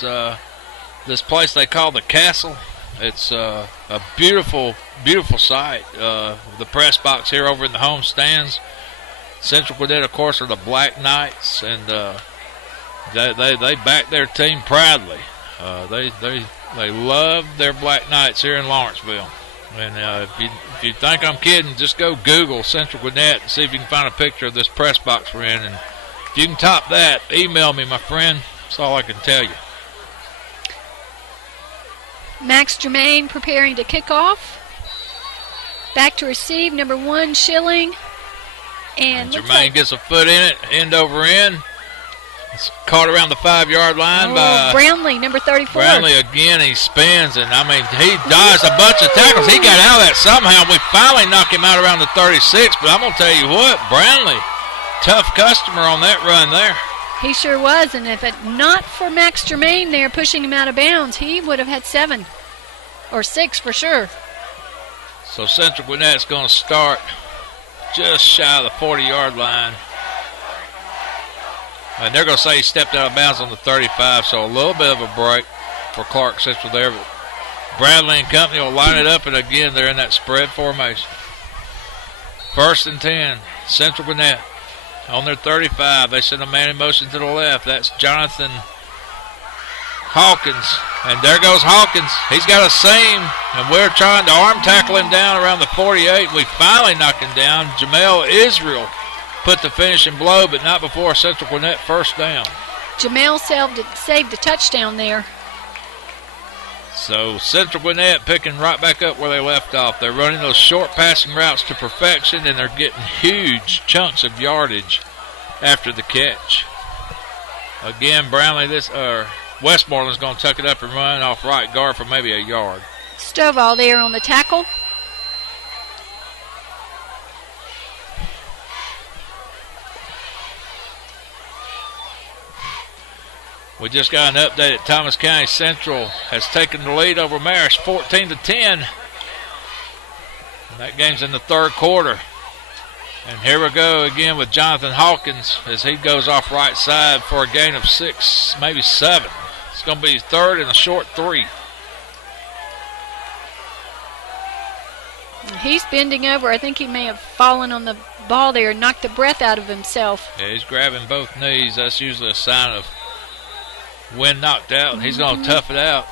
this place they call the Castle. It's a beautiful, beautiful sight. The press box here over in the home stands. Central Gwinnett, of course, are the Black Knights, and they back their team proudly. They love their Black Knights here in Lawrenceville. And if you think I'm kidding, just go Google Central Gwinnett and see if you can find a picture of this press box we're in. And if you can top that, email me, my friend. That's all I can tell you. Max Germain preparing to kick off. Back to receive, number 1, Schilling. And Germain gets a foot in it, end over end. It's caught around the 5-yard line by Brownlee, number 34. Brownlee again. He spins, and I mean, he dodged a bunch of tackles. He got out of that somehow. We finally knocked him out around the 36, but I'm going to tell you what, Brownlee, tough customer on that run there. He sure was, and if it not for Max Germain there pushing him out of bounds, he would have had 7 or 6 for sure. So Central Gwinnett's going to start just shy of the 40-yard line. And they're going to say he stepped out of bounds on the 35, so a little bit of a break for Clarke Central there. But Bradley and company will line it up, and again, they're in that spread formation. 1st and 10, Central Gwinnett on their 35. They send a man in motion to the left. That's Jonathan Hawkins. And there goes Hawkins. He's got a seam, and we're trying to arm tackle him down around the 48. We finally knock him down. Jamel Israel put the finishing blow, but not before Central Gwinnett first down. Jamel saved a touchdown there. So Central Gwinnett picking right back up where they left off. They're running those short passing routes to perfection, and they're getting huge chunks of yardage after the catch. Again, Brownlee, Westmoreland's going to tuck it up and run off right guard for maybe a yard. Stovall there on the tackle. We just got an update that Thomas County Central has taken the lead over Marist 14-10. And that game's in the 3rd quarter. And here we go again with Jonathan Hawkins as he goes off right side for a gain of 6, maybe 7. It's going to be 3rd and a short 3. He's bending over. I think he may have fallen on the ball there and knocked the breath out of himself. Yeah, he's grabbing both knees. That's usually a sign of wind knocked out, and he's going to tough it out.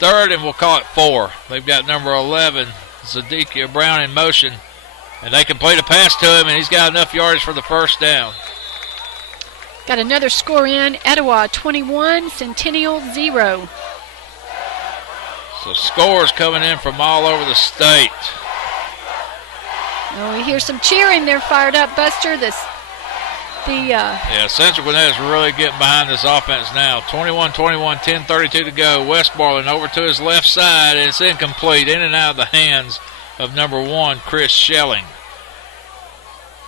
3rd, and we'll call it 4. They've got number 11, Zedekiah Brown, in motion, and they complete a pass to him, and he's got enough yardage for the first down. Got another score in. Etowah 21, Centennial 0. So scores coming in from all over the state. Oh, we hear some cheering. They're fired up, Buster. Yeah, Central Gwinnett is really getting behind this offense now. 21-21, 10:32 to go. Westmoreland over to his left side, and it's incomplete, in and out of the hands of number 1, Chris Schelling.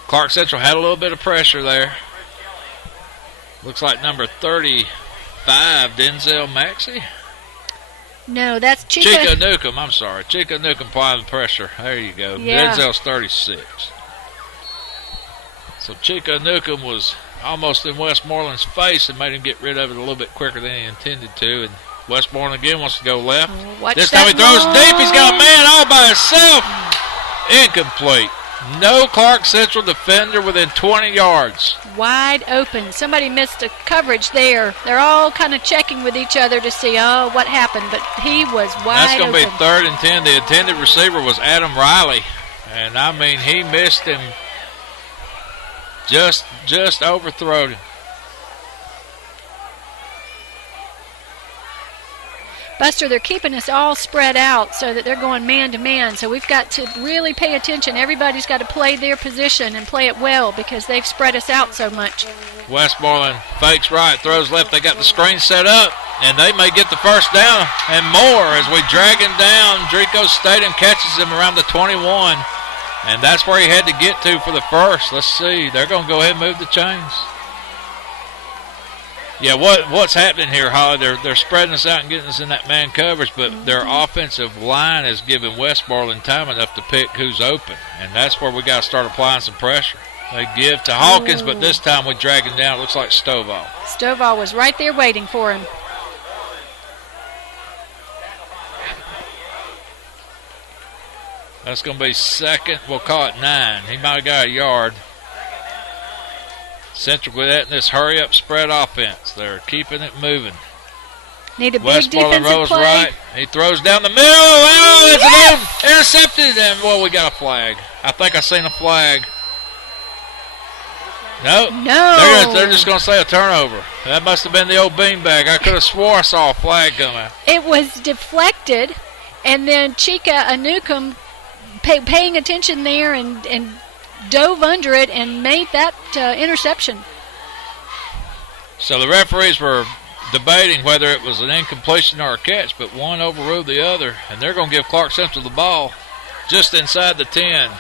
Clarke Central had a little bit of pressure there. Looks like number 35, Denzel Maxey. No, that's Chico Newcomb. I'm sorry. Chico Newcomb applying the pressure. There you go. Yeah. Denzel's 36. So Chico Newcomb was almost in Westmoreland's face and made him get rid of it a little bit quicker than he intended to. And Westmoreland again wants to go left. This time he throws deep. He's got a man all by himself. Incomplete. No Clarke Central defender within 20 yards. Wide open. Somebody missed a coverage there. They're all kind of checking with each other to see, what happened. But he was wide open. That's going to be 3rd and 10. The intended receiver was Adam Riley. And, I mean, he missed him. Just overthrown him. Buster, they're keeping us all spread out so that they're going man to man. So we've got to really pay attention. Everybody's got to play their position and play it well because they've spread us out so much. Westmoreland fakes right, throws left. They got the screen set up, and they may get the first down and more as we drag him down. Drico Statham catches him around the 21. And that's where he had to get to for the first. Let's see. They're going to go ahead and move the chains. Yeah, what's happening here, Holly? They're spreading us out and getting us in that man coverage, but their offensive line is giving Westmoreland time enough to pick who's open. And that's where we got to start applying some pressure. They give to Hawkins, but this time we drag him down. It looks like Stovall. Stovall was right there waiting for him. That's going to be second. We'll call it 9. He might have got a yard. Central Gwinnett in this hurry-up spread offense. They're keeping it moving. Need a big Westmoreland defensive rolls play. right. He throws down the middle. Oh, it's an intercepted. And, well, we got a flag. I think I seen a flag. Nope. No. They're just going to say a turnover. That must have been the old beanbag. I could have swore I saw a flag come out. It was deflected, and then Chica Anukum paying attention there and dove under it and made that interception. So the referees were debating whether it was an incompletion or a catch, but one overruled the other, and they're going to give Clarke Central the ball just inside the 10.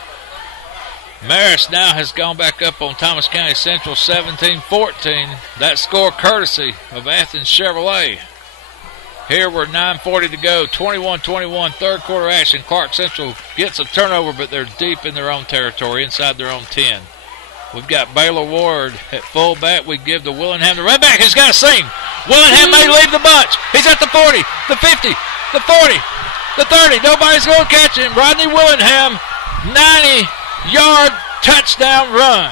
Marist now has gone back up on Thomas County Central 17-14. That score courtesy of Athens Chevrolet. Here we're 9:40 to go, 21-21, third quarter action. Clarke Central gets a turnover, but they're deep in their own territory, inside their own 10. We've got Baylor Ward at fullback. We give to Willingham, the right back. He's got a seam. Willingham may leave the bunch. He's at the 40, the 50, the 40, the 30. Nobody's going to catch him. Rodney Willingham, 90-yard touchdown run.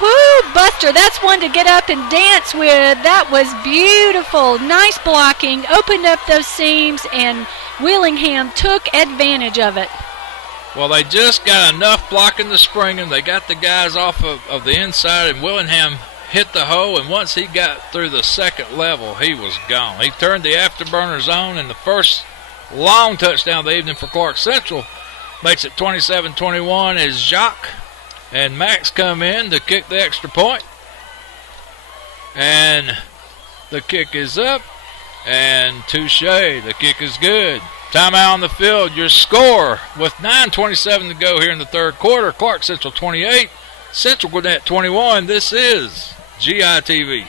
Woo, Buster, that's one to get up and dance with. That was beautiful. Nice blocking, opened up those seams, and Willingham took advantage of it. Well, they just got enough blocking to spring him. They got the guys off of the inside, and Willingham hit the hole, and once he got through the second level, he was gone. He turned the afterburners on, and the first long touchdown of the evening for Clarke Central makes it 27-21 as Jacques and Max come in to kick the extra point. And the kick is up, and touche, the kick is good. Timeout on the field, your score with 9:27 to go here in the third quarter. Clarke Central 28, Central Gwinnett 21. This is GITV.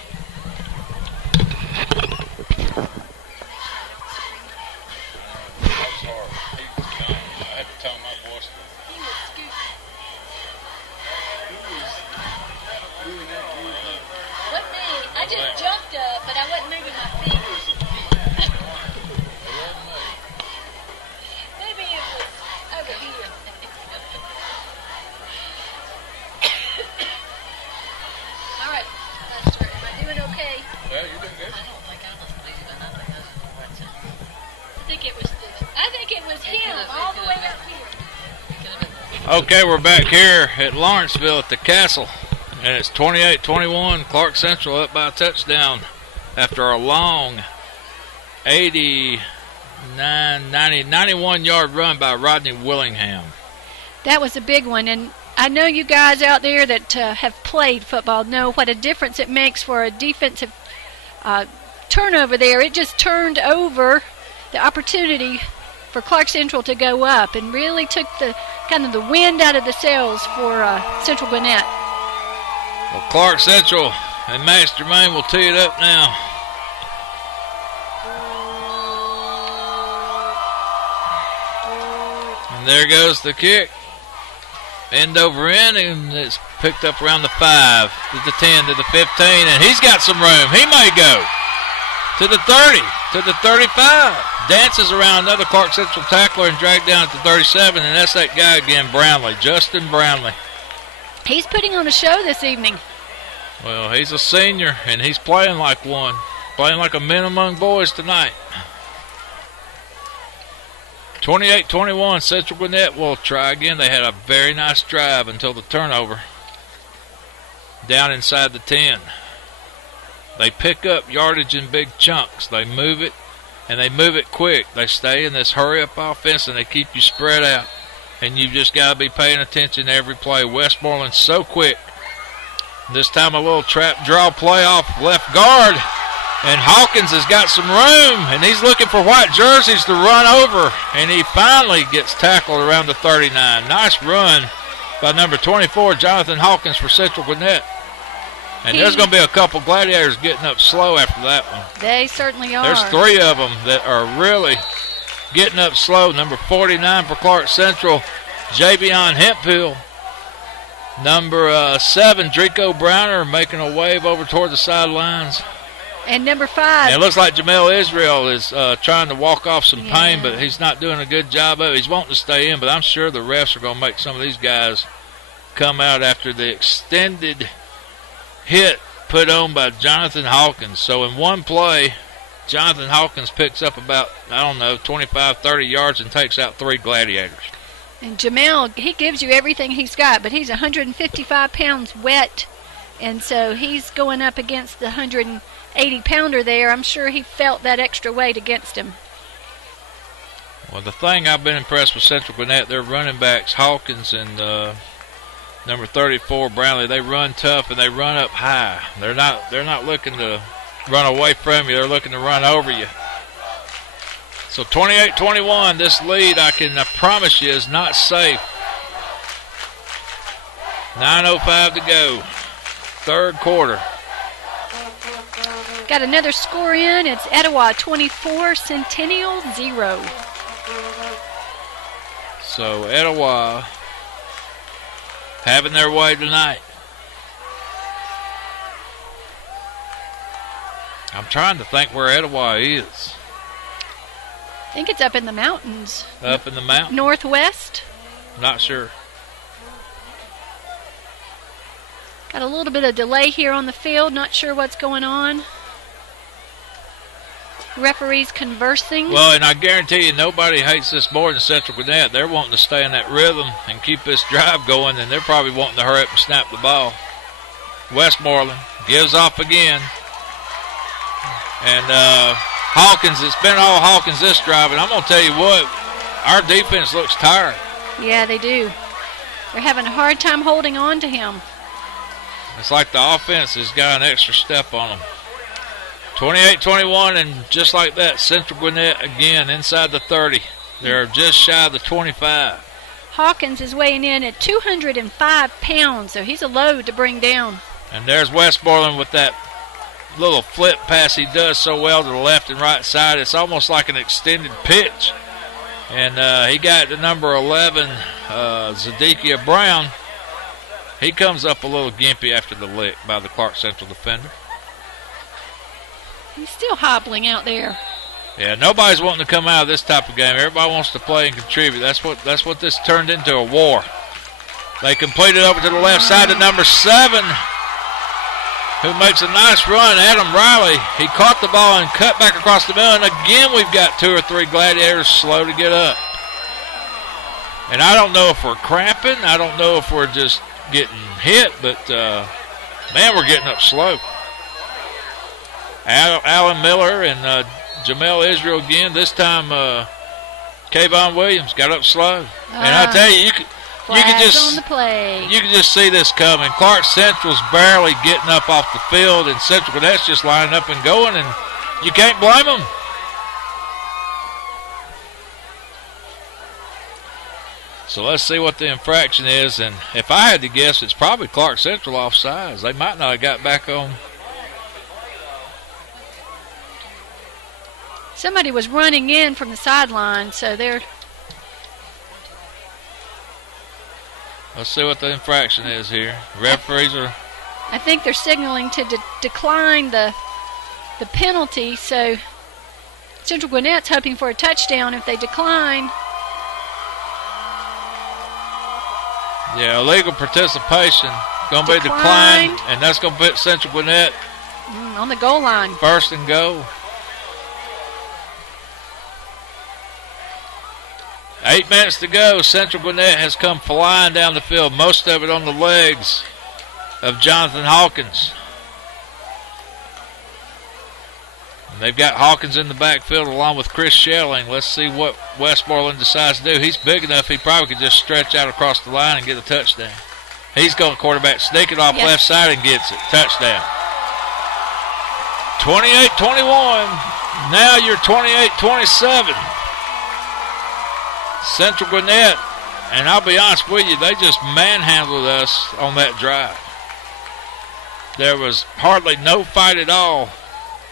I just jumped up, but I wasn't moving my feet. Maybe it was over here. All right, Lester, am I doing okay? Yeah, you're doing good. I think it was him all the way up here. Okay, we're back here at Lawrenceville at the Castle, and it's 28-21. Clarke Central up by a touchdown after a long 91-yard run by Rodney Willingham. That was a big one, and I know you guys out there that have played football know what a difference it makes for a defensive turnover there. It just turned over the opportunity for Clarke Central to go up and really took the kind of the wind out of the sails for Central Gwinnett. Well, Clarke Central and Master Main will tee it up now. And there goes the kick. End over end, and it's picked up around the 5, to the 10, to the 15, and he's got some room. He may go to the 30, to the 35. Dances around another Clarke Central tackler and dragged down at the 37, and that's that guy again, Brownlee, Justin Brownlee. He's putting on a show this evening. Well, he's a senior, and he's playing like one, playing like a man among boys tonight. 28-21, Central Gwinnett will try again. They had a very nice drive until the turnover. Down inside the 10. They pick up yardage in big chunks. They move it, and they move it quick. They stay in this hurry-up offense, and they keep you spread out. And you've just got to be paying attention to every play. Westmoreland's so quick. This time a little trap draw play off left guard. And Hawkins has got some room, and he's looking for white jerseys to run over. And he finally gets tackled around the 39. Nice run by number 24, Jonathan Hawkins, for Central Gwinnett. And there's going to be a couple Gladiators getting up slow after that one. They certainly are. There's 3 of them that are really getting up slow. Number 49 for Clarke Central, Javion Hemphill. Number 7, Drico Browner, making a wave over toward the sidelines. And number 5. And it looks like Jamel Israel is trying to walk off some pain, but he's not doing a good job of it. He's wanting to stay in, but I'm sure the refs are going to make some of these guys come out after the extended hit put on by Jonathan Hawkins. So in one play, Jonathan Hawkins picks up about, 25, 30 yards and takes out 3 Gladiators. And Jamel, he gives you everything he's got, but he's 155 pounds wet, and so he's going up against the 180-pounder there. I'm sure he felt that extra weight against him. Well, the thing I've been impressed with Central Gwinnett, their running backs, Hawkins and number 34, Brownlee, they run tough and they run up high. They're not looking to run away from you. They're looking to run over you. So 28-21, this lead, I promise you, is not safe. 9:05 to go, third quarter. Got another score in. It's Etowah 24, Centennial 0. So Etowah having their way tonight. I'm trying to think where Etowah is. I think it's up in the mountains. Up in the mountains? Northwest. Not sure. Got a little bit of delay here on the field. Not sure what's going on. Referees conversing. Well, and I guarantee you nobody hates this more than Central Gwinnett. They're wanting to stay in that rhythm and keep this drive going, and they're probably wanting to hurry up and snap the ball. Westmoreland gives off again. And Hawkins, it's been all Hawkins this drive, and I'm going to tell you what, our defense looks tired. Yeah, they do. They're having a hard time holding on to him. It's like the offense has got an extra step on them. 28-21, and just like that, Central Gwinnett again inside the 30. They're just shy of the 25. Hawkins is weighing in at 205 pounds, so he's a load to bring down. And there's Westmoreland with that little flip pass he does so well to the left and right side. It's almost like an extended pitch. And he got the number 11, Zedekiah Brown. He comes up a little gimpy after the lick by the Clarke Central defender. He's still hobbling out there. Yeah, nobody's wanting to come out of this type of game. Everybody wants to play and contribute. That's what this turned into, a war. They completed over to the left side to number 7, who makes a nice run, Adam Riley. He caught the ball and cut back across the middle, and again we've got 2 or 3 Gladiators slow to get up. And I don't know if we're cramping. I don't know if we're just getting hit, but, man, we're getting up slow. Alan Miller and Jamel Israel again. This time, Kayvon Williams got up slow. And I tell you, you can just see this coming. Clarke Central's barely getting up off the field, and Central Gwinnett's just lining up and going, and you can't blame them. So let's see what the infraction is, and if I had to guess, it's probably Clarke Central offsides. They might not have got back on. Somebody was running in from the sideline, so they're... Let's see what the infraction is here. Referees are... I think they're signaling to decline the penalty, so Central Gwinnett's hoping for a touchdown. If they decline... Yeah, illegal participation going to be declined, and that's going to put Central Gwinnett on the goal line. First and goal. 8 minutes to go. Central Gwinnett has come flying down the field, most of it on the legs of Jonathan Hawkins. And they've got Hawkins in the backfield along with Chris Schelling. Let's see what Westmoreland decides to do. He's big enough, he probably could just stretch out across the line and get a touchdown. He's going quarterback, sneak it off left side and gets it. Touchdown. 28-21. Now you're 28-27. Central Gwinnett, and I'll be honest with you, they just manhandled us on that drive. There was hardly no fight at all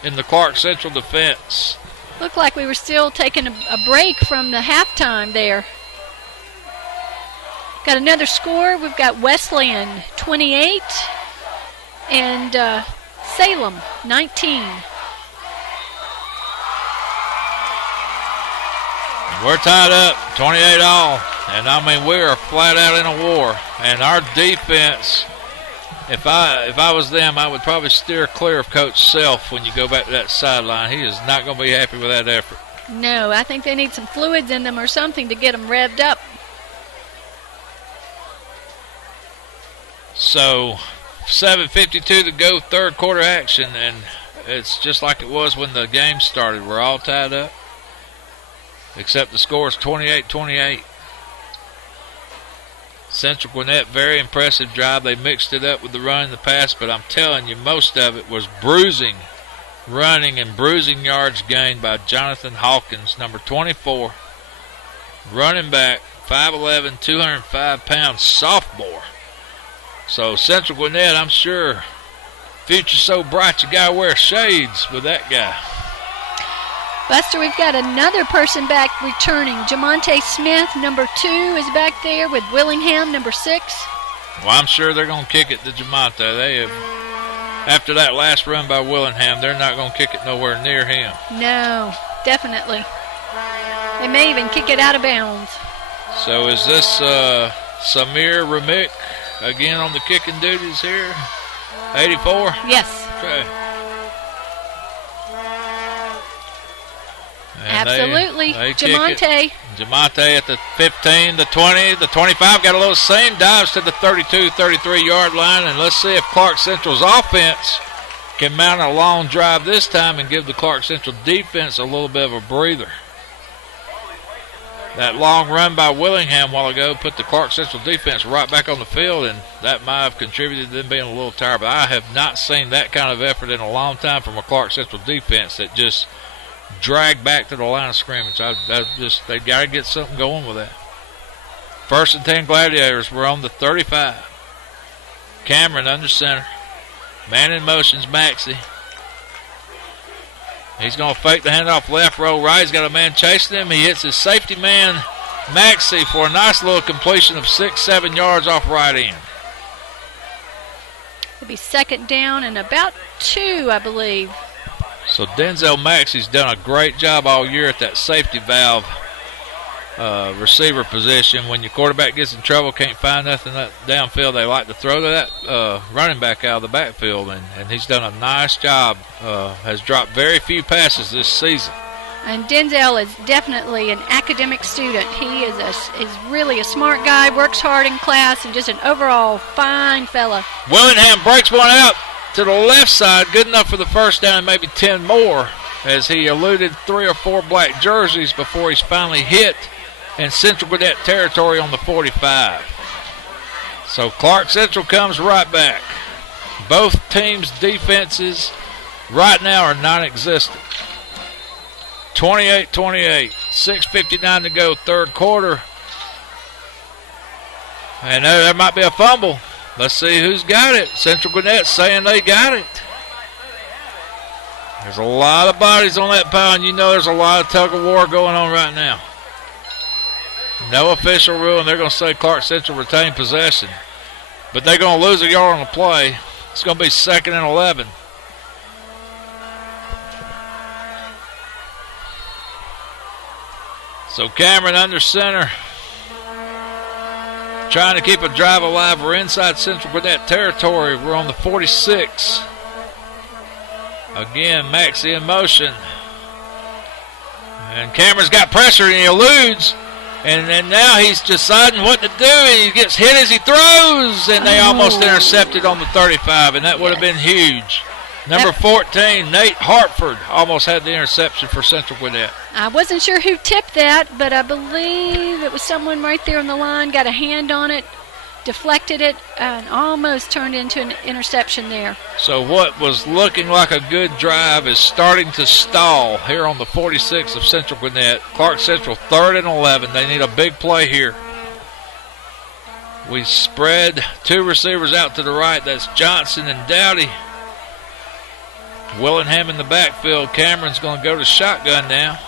in the Clarke Central defense. Looked like we were still taking a break from the halftime there. Got another score. We've got Wesleyan 28 and Salem 19. We're tied up, 28 all, and I mean we are flat out in a war. And our defense, if I was them, I would probably steer clear of Coach Self when you go back to that sideline. He is not going to be happy with that effort. No, I think they need some fluids in them or something to get them revved up. So 7:52 to go, third quarter action, and it's just like it was when the game started. We're all tied up, except the score is 28-28. Central Gwinnett, very impressive drive. They mixed it up with the run and the pass, but I'm telling you, most of it was running and bruising yards gained by Jonathan Hawkins, number 24, running back, 5'11", 205-pound sophomore. So Central Gwinnett, I'm sure, future's so bright you gotta wear shades with that guy. Buster, we've got another person back returning. Jamonte Smith, number 2, is back there with Willingham, number 6. Well, I'm sure they're going to kick it to Jamonte. They have, after that last run by Willingham, they're not going to kick it nowhere near him. No, definitely. They may even kick it out of bounds. So is this Samir Ramik again on the kicking duties here? 84? Yes. Okay. And absolutely. they Jamonte. Jamonte at the 15, the 20, the 25. Got a little seam, dives to the 32, 33-yard line. And let's see if Clarke Central's offense can mount a long drive this time and give the Clarke Central defense a little bit of a breather. That long run by Willingham a while ago put the Clarke Central defense right back on the field, and that might have contributed to them being a little tired. But I have not seen that kind of effort in a long time from a Clarke Central defense that just dragged back to the line of scrimmage. They got to get something going with that. 1st and 10 Gladiators. We're on the 35. Cameron under center. Man in motion's Maxey. He's going to fake the handoff left, roll right. He's got a man chasing him. He hits his safety man, Maxey, for a nice little completion of 6-7 yards off right end. It'll be 2nd down and about 2, I believe. So Denzel Maxey's done a great job all year at that safety valve receiver position. When your quarterback gets in trouble, can't find nothing downfield, they like to throw to that running back out of the backfield, and he's done a nice job. Has dropped very few passes this season. And Denzel is definitely an academic student. He is really a smart guy, works hard in class, and just an overall fine fella. Willingham breaks one out to the left side, good enough for the first down and maybe 10 more, as he eluded 3 or 4 black jerseys before he's finally hit in Central Gwinnett territory on the 45. So Clarke Central comes right back. Both teams' defenses right now are non-existent. 28-28, 6:59 to go, third quarter. And there might be a fumble. Let's see who's got it. Central Gwinnett saying they got it. There's a lot of bodies on that pile, and you know there's a lot of tug-of-war going on right now. No official rule, and they're going to say Clarke Central retained possession. But they're going to lose a yard on the play. It's going to be 2nd and 11. So Cameron under center, trying to keep a drive alive. We're inside Central Gwinnett territory. We're on the 46. Again, Maxey in motion. And Cameron's got pressure, and he eludes. And now he's deciding what to do, and he gets hit as he throws, and they almost intercepted on the 35, and that would have been huge. Number 14, Nate Hartford, almost had the interception for Central Gwinnett. I wasn't sure who tipped that, but I believe it was someone right there on the line, got a hand on it, deflected it, and almost turned into an interception there. So what was looking like a good drive is starting to stall here on the 46 of Central Gwinnett. Clarke Central 3rd and 11. They need a big play here. We spread 2 receivers out to the right. That's Johnson and Dowdy. Willingham in the backfield. Cameron's going to go to shotgun now.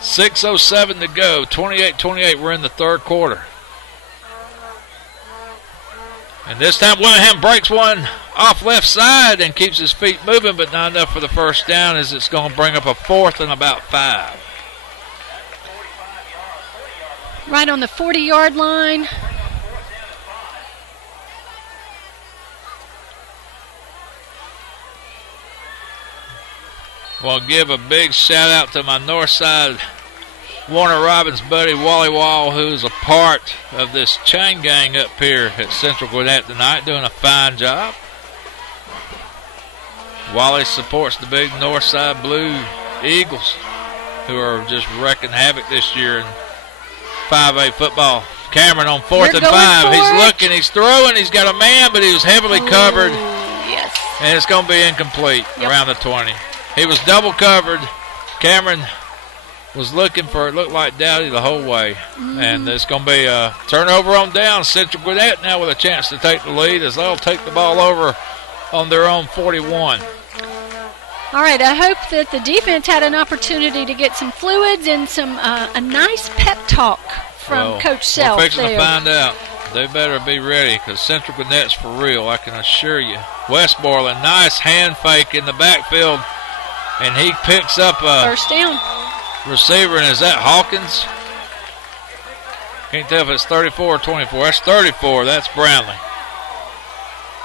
6:07 to go. 28-28. We're in the third quarter. And this time Willingham breaks one off left side and keeps his feet moving, but not enough for the first down, as it's going to bring up a 4th and about 5. right on the 40-yard line. Well, give a big shout out to my Northside Warner Robins buddy Wally Wall, who's a part of this chain gang up here at Central Gwinnett tonight, doing a fine job. Wally supports the big Northside Blue Eagles, who are just wrecking havoc this year in 5A football. Cameron on 4th and 5. He's looking, he's throwing, he's got a man, but he was heavily covered. Yes. And it's going to be incomplete around the 20. He was double covered. Cameron was looking for, it looked like Dowdy the whole way. And it's going to be a turnover on down. Central Gwinnett now with a chance to take the lead as they'll take the ball over on their own 41. All right, I hope that the defense had an opportunity to get some fluids and some a nice pep talk from Coach Self. We're fixing to find out. They better be ready because Central Gwinnett's for real, I can assure you. Westmoreland, nice hand fake in the backfield, and he picks up a first down receiver, and is that Hawkins? Can't tell if it's 34 or 24. That's 34. That's Brownlee.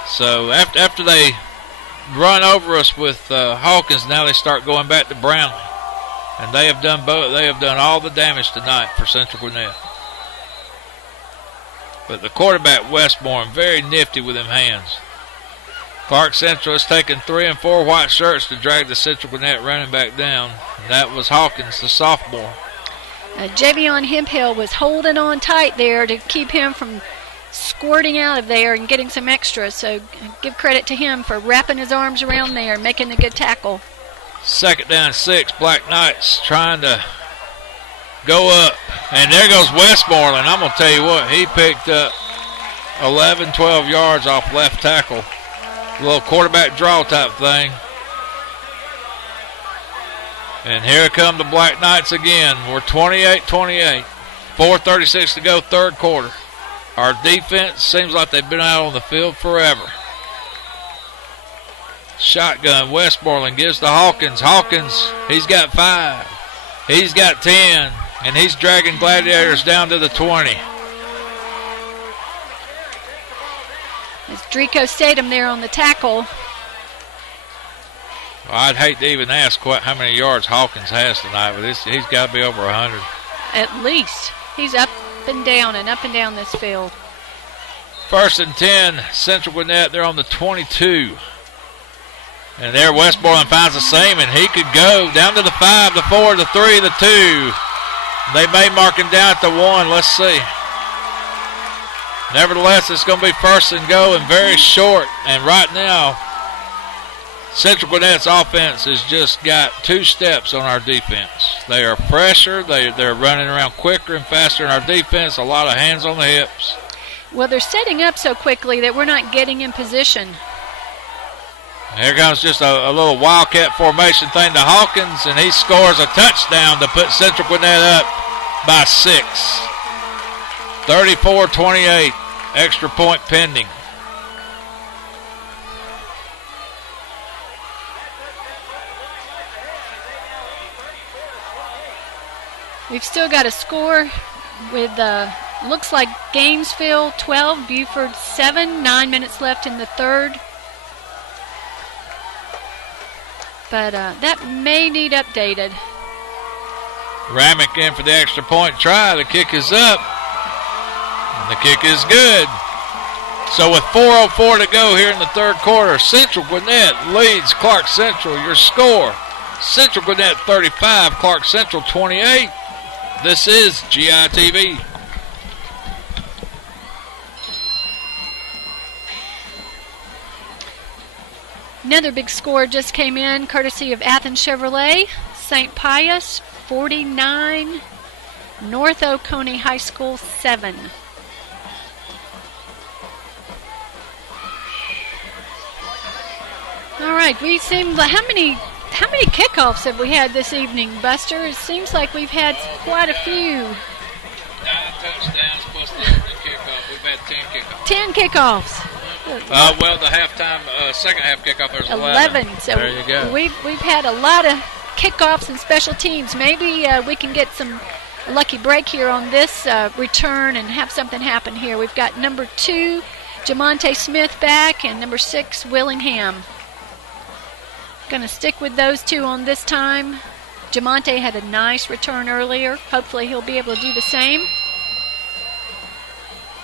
So after they run over us with Hawkins, now they start going back to Brownlee, and they have done both. They have done all the damage tonight for Central Gwinnett. But the quarterback Westmoreland very nifty with them hands. Clarke Central has taken 3 and 4 white shirts to drag the Central Gwinnett running back down. And that was Hawkins, the sophomore. Javion Hemphill was holding on tight there to keep him from squirting out of there and getting some extra. So give credit to him for wrapping his arms around there and making a good tackle. 2nd down 6. Black Knights trying to go up. And there goes Westmoreland. I'm going to tell you what, he picked up 11, 12 yards off left tackle. A little quarterback draw type thing. And here come the Black Knights again. We're 28-28. 4:36 to go, third quarter. Our defense seems like they've been out on the field forever. Shotgun, Westmoreland gives to Hawkins. Hawkins, he's got 5. He's got 10. And he's dragging Gladiators down to the 20. It's Drico Statham there on the tackle. Well, I'd hate to even ask how many yards Hawkins has tonight, but he's got to be over 100. At least. He's up and down this field. 1st and 10, Central Gwinnett, they're on the 22. And there Westmoreland finds the same, and he could go down to the 5, the 4, the 3, the 2. They may mark him down at the 1. Let's see. Nevertheless, it's going to be 1st and go and very short. And right now, Central Gwinnett's offense has just got 2 steps on our defense. They are fresher. They're running around quicker and faster in our defense. A lot of hands on the hips. Well, they're setting up so quickly that we're not getting in position. Here comes just a little wildcat formation thing to Hawkins, and he scores a touchdown to put Central Gwinnett up by 6. 34-28, extra point pending. We've still got a score with, looks like Gainesville 12, Buford 7, 9 minutes left in the third. But that may need updated. Ramick in for the extra point try. The kick is up. And the kick is good. So with 4:04 to go here in the third quarter, Central Gwinnett leads Clarke Central. Your score, Central Gwinnett 35, Clarke Central 28. This is GITV. Another big score just came in, courtesy of Athens Chevrolet. St. Pius 49, North Oconee High School 7. All right, we seem like how many kickoffs have we had this evening, Buster? It seems like we've had quite a few. 9 touchdowns plus the opening kickoff. We've had 10 kickoffs. 10 kickoffs. Well, the halftime, second half kickoff, there's 11. So there you go. We've had a lot of kickoffs and special teams. Maybe we can get some a lucky break here on this return and have something happen here. We've got number 2, Jamonte Smith back, and number 6, Willingham. Going to stick with those two on this time. Jamonte had a nice return earlier. Hopefully he'll be able to do the same.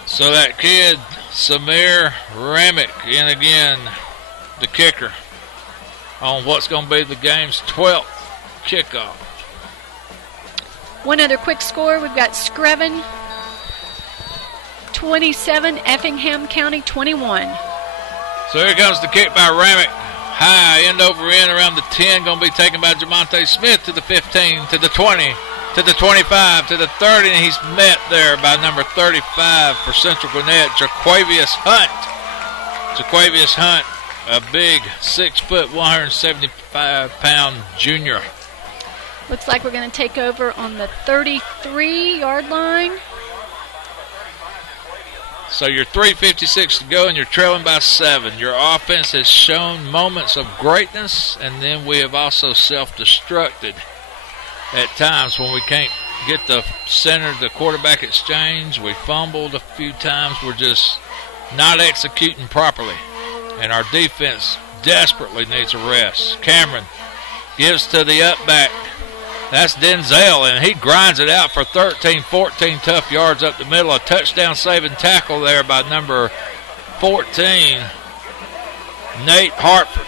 So that kid, Samir Ramick, in again, the kicker, on what's going to be the game's 12th kickoff. One other quick score. We've got Screven 27, Effingham County 21. So here comes the kick by Ramick. High, end over end around the 10, going to be taken by Jamonte Smith to the 15, to the 20, to the 25, to the 30, and he's met there by number 35 for Central Gwinnett, Jaquavius Hunt. Jaquavius Hunt, a big 6 foot, 175-pound junior. Looks like we're going to take over on the 33-yard line. So you're 3:56 to go, and you're trailing by 7. Your offense has shown moments of greatness, and then we have also self-destructed at times when we can't get the center, the quarterback exchange. We fumbled a few times. We're just not executing properly, and our defense desperately needs a rest. Cameron gives to the up back. That's Denzel, and he grinds it out for 13, 14 tough yards up the middle. A touchdown-saving tackle there by number 14, Nate Hartford.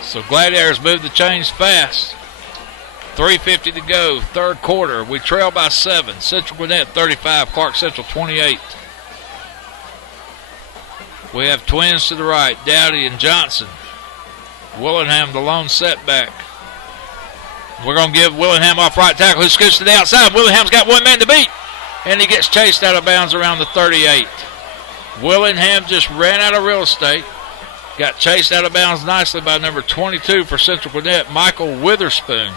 So Gladiators move the chains fast. 3:50 to go, third quarter. We trail by 7. Central Gwinnett 35, Clarke Central 28. We have twins to the right, Dowdy and Johnson. Willingham, the lone setback. We're going to give Willingham off right tackle, who scoots to the outside. Willingham's got one man to beat, and he gets chased out of bounds around the 38. Willingham just ran out of real estate. Got chased out of bounds nicely by number 22 for Central Gwinnett, Michael Witherspoon.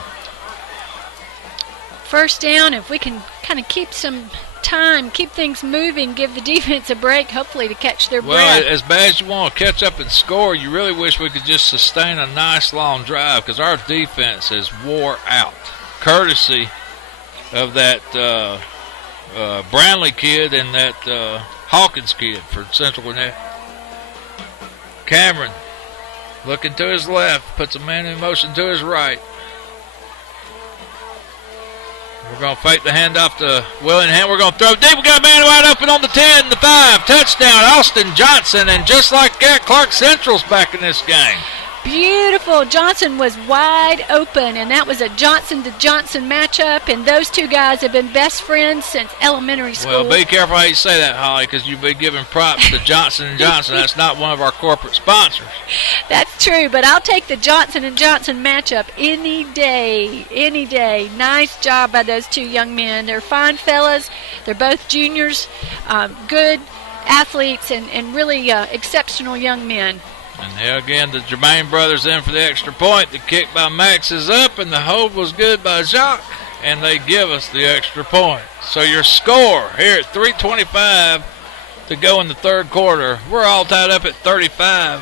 First down, if we can kind of keep some time, keep things moving, give the defense a break, hopefully to catch their breath. Well, as bad as you want to catch up and score, you really wish we could just sustain a nice long drive, because our defense is wore out, courtesy of that Brownlee kid and that Hawkins kid for Central Gwinnett. Cameron looking to his left, puts a man in motion to his right. We're going to fake the handoff to Willingham. We're going to throw deep. We got a man wide open on the 10, the 5. Touchdown, Austin Johnson. And just like that, Clarke Central's back in this game. Beautiful. Johnson was wide open, and that was a Johnson-to-Johnson matchup, and those two guys have been best friends since elementary school. Well, be careful how you say that, Holly, because you'll be giving props to Johnson & Johnson. That's not one of our corporate sponsors. That's true, but I'll take the Johnson & Johnson matchup any day, any day. Nice job by those two young men. They're fine fellas. They're both juniors, good athletes, and really exceptional young men. And here again, the Germain brothers in for the extra point. The kick by Max is up, and the hold was good by Jacques, and they give us the extra point. So your score here at 3:25 to go in the third quarter. We're all tied up at 35.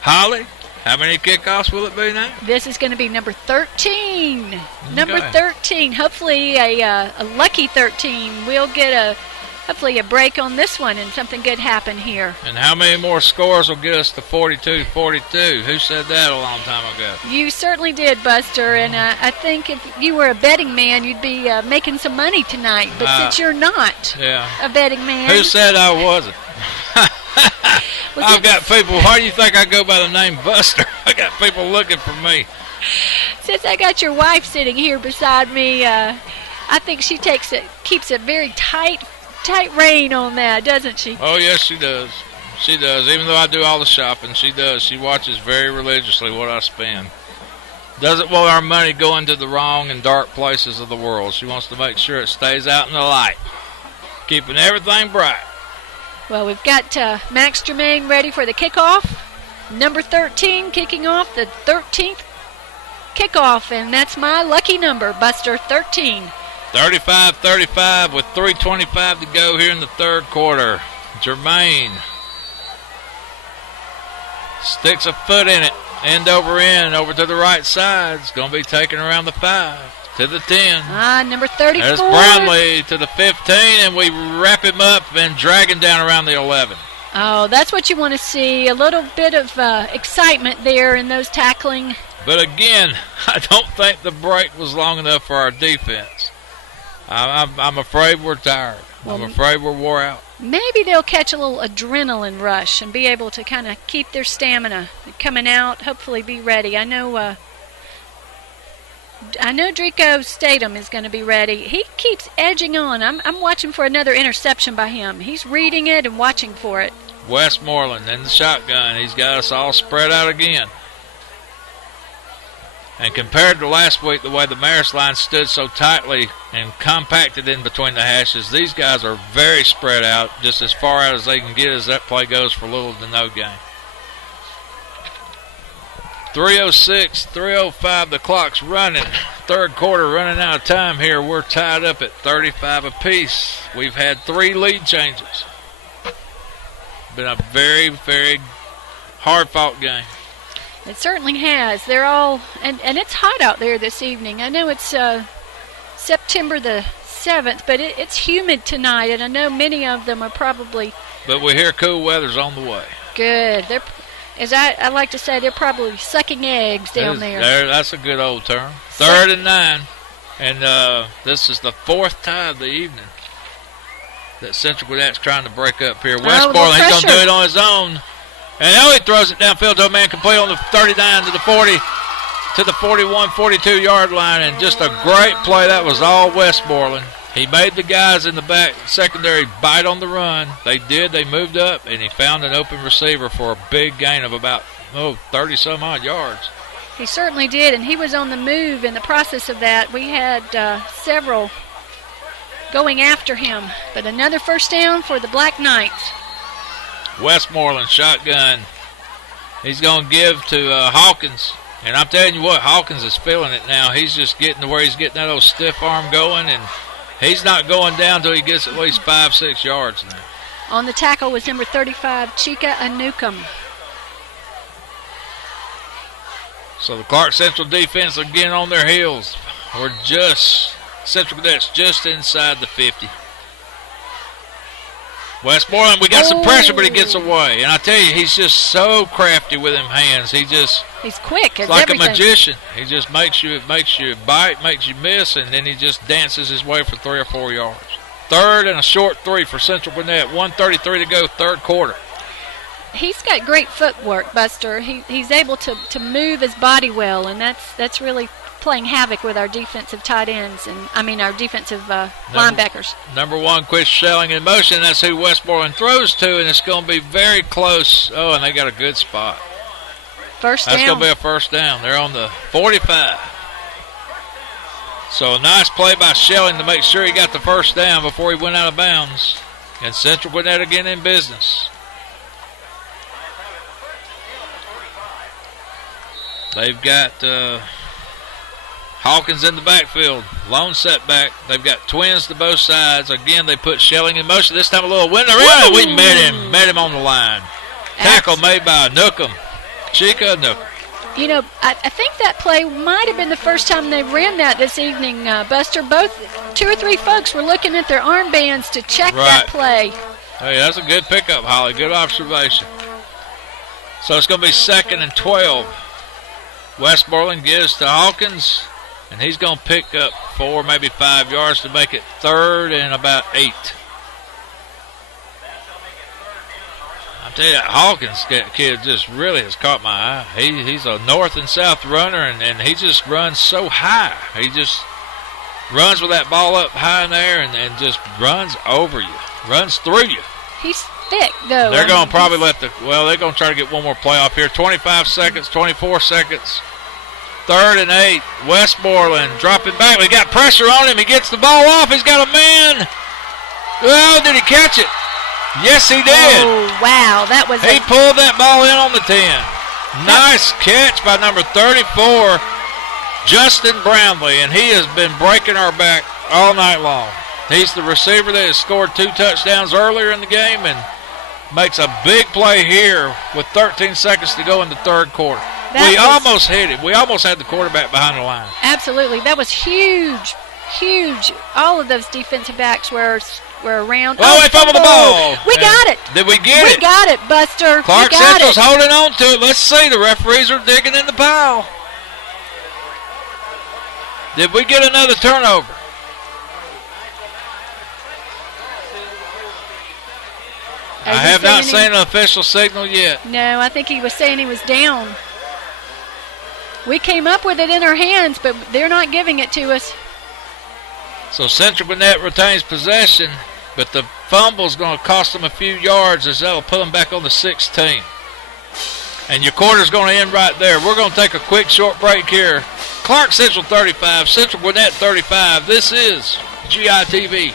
Holly, how many kickoffs will it be now? This is going to be number 13. Okay. Number 13. Hopefully a lucky 13. We'll get hopefully a break on this one and something good happen here. And how many more scores will get us to 42-42? Who said that a long time ago? You certainly did, Buster, and I think if you were a betting man, you'd be making some money tonight. But since you're not a betting man. Who said I wasn't? I've got people. Why do you think I go by the name Buster? I got people looking for me. Since I got your wife sitting here beside me, I think she keeps a very tight rein on that, doesn't she? Oh, yes, she does. She does. Even though I do all the shopping, she does. She watches very religiously what I spend. Doesn't want our money going to the wrong and dark places of the world. She wants to make sure it stays out in the light, keeping everything bright. Well, we've got Max Germain ready for the kickoff. Number 13 kicking off the 13th kickoff, and that's my lucky number, Buster, 13. 35-35 with 3:25 to go here in the third quarter. Germain sticks a foot in it, end over end, over to the right side. It's going to be taken around the 5. to the 10. Number 34. There's Brownlee to the 15, and we wrap him up and drag him down around the 11. Oh, that's what you want to see. A little bit of excitement there in those tackling. But again, I don't think the break was long enough for our defense. I'm afraid we're tired. I'm afraid we're wore out. Maybe they'll catch a little adrenaline rush and be able to kind of keep their stamina coming out, hopefully be ready. I know Drico Statham is going to be ready. He keeps edging on. I'm watching for another interception by him. He's reading it and watching for it. Westmoreland in the shotgun. He's got us all spread out again. And compared to last week, the way the Marist line stood so tightly and compacted in between the hashes, these guys are very spread out, just as far out as they can get as that play goes for little to no gain. 3:06, 3:05, the clock's running. Third quarter running out of time here. We're tied up at 35 apiece. We've had 3 lead changes. Been a very, very hard-fought game. It certainly has. They're all, and it's hot out there this evening. I know it's September the 7th, but it's humid tonight, and I know many of them are probably. But we hear cool weather's on the way. Good. They're, as I like to say, they're probably sucking eggs down there. That's a good old term. 3rd and 9, and this is the 4th tie of the evening that Central Gwinnett's trying to break up here. Westmoreland, he's going to do it on his own. And now he throws it downfield to a man complete on the 39 to the 40 to the 41, 42-yard line. And just a great play. That was all Westmoreland. He made the guys in the back secondary bite on the run. They did. They moved up, and he found an open receiver for a big gain of about 30-some-odd yards. He certainly did, and he was on the move in the process of that. We had several going after him. But another first down for the Black Knights. Westmoreland shotgun. He's going to give to Hawkins. And I'm telling you what, Hawkins is feeling it now. He's just getting to where he's getting that old stiff arm going, and he's not going down until he gets at least 5-6 yards now. On the tackle was number 35, Chika Anukum. So the Clarke Central defense again on their heels. Central Cadets just inside the 50. Westmoreland, we got some pressure, but he gets away. And I tell you, he's just so crafty with them hands. He's quick as like everything. A magician. He just makes you bite, makes you miss, and then he just dances his way for 3 or 4 yards. 3rd and a short 3 for Central Gwinnett. 1:33 to go, third quarter. He's got great footwork, Buster. He's able to move his body well, and that's really playing havoc with our defensive tight ends and our defensive linebackers. Number 1 quit shelling in motion. That's who Westmoreland throws to, and it's going to be very close. Oh, and they got a good spot. First down. That's going to be a first down. They're on the 45. So a nice play by Shelling to make sure he got the first down before he went out of bounds. And Central Gwinnett again in business. They've got Hawkins in the backfield. Lone setback. They've got twins to both sides. Again, they put Shelling in motion. This time a little winner. We met him on the line. Tackle made by Nookham. Chika Nookham. You know, I think that play might have been the first time they ran that this evening, Buster. Both 2 or 3 folks were looking at their armbands to check that play. Hey, that's a good pickup, Holly. Good observation. So it's going to be 2nd and 12. Westmoreland gives to Hawkins, and he's going to pick up 4, maybe 5 yards to make it 3rd and about 8. I tell you, that Hawkins kid just really has caught my eye. He's a north and south runner, and he just runs so high. He just runs with that ball up high in there and just runs over you, runs through you. He's thick, though. They're going to probably they're going to try to get one more play off here. 25 seconds, 24 seconds. 3rd and 8. Westmoreland dropping back. We got pressure on him. He gets the ball off. He's got a man. Oh, did he catch it? Yes, he did. Oh, wow. He pulled that ball in on the 10. Nice catch by number 34, Justin Brownlee, and he has been breaking our back all night long. He's the receiver that has scored 2 touchdowns earlier in the game and makes a big play here with 13 seconds to go in the third quarter. We almost hit it. We almost had the quarterback behind the line. Absolutely. That was huge, huge. All of those defensive backs were around. Oh, we fumbled the ball. We got it. Did we get it? We got it, Buster. Clarke Central's holding on to it. Let's see. The referees are digging in the pile. Did we get another turnover? I have not seen an official signal yet. No, I think he was saying he was down. We came up with it in our hands, but they're not giving it to us. So Central Gwinnett retains possession, but the fumble's going to cost them a few yards as that'll put them back on the 16. And your quarter's going to end right there. We're going to take a quick short break here. Clarke Central 35, Central Gwinnett 35. This is GITV.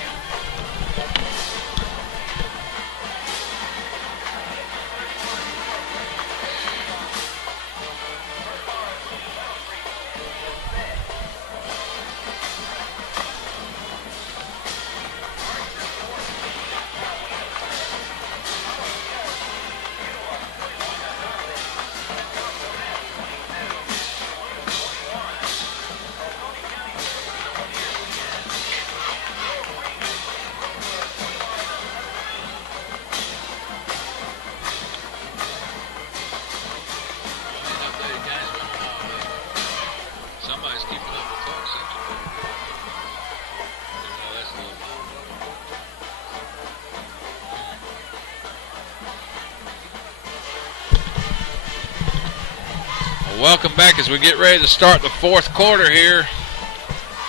Welcome back as we get ready to start the fourth quarter here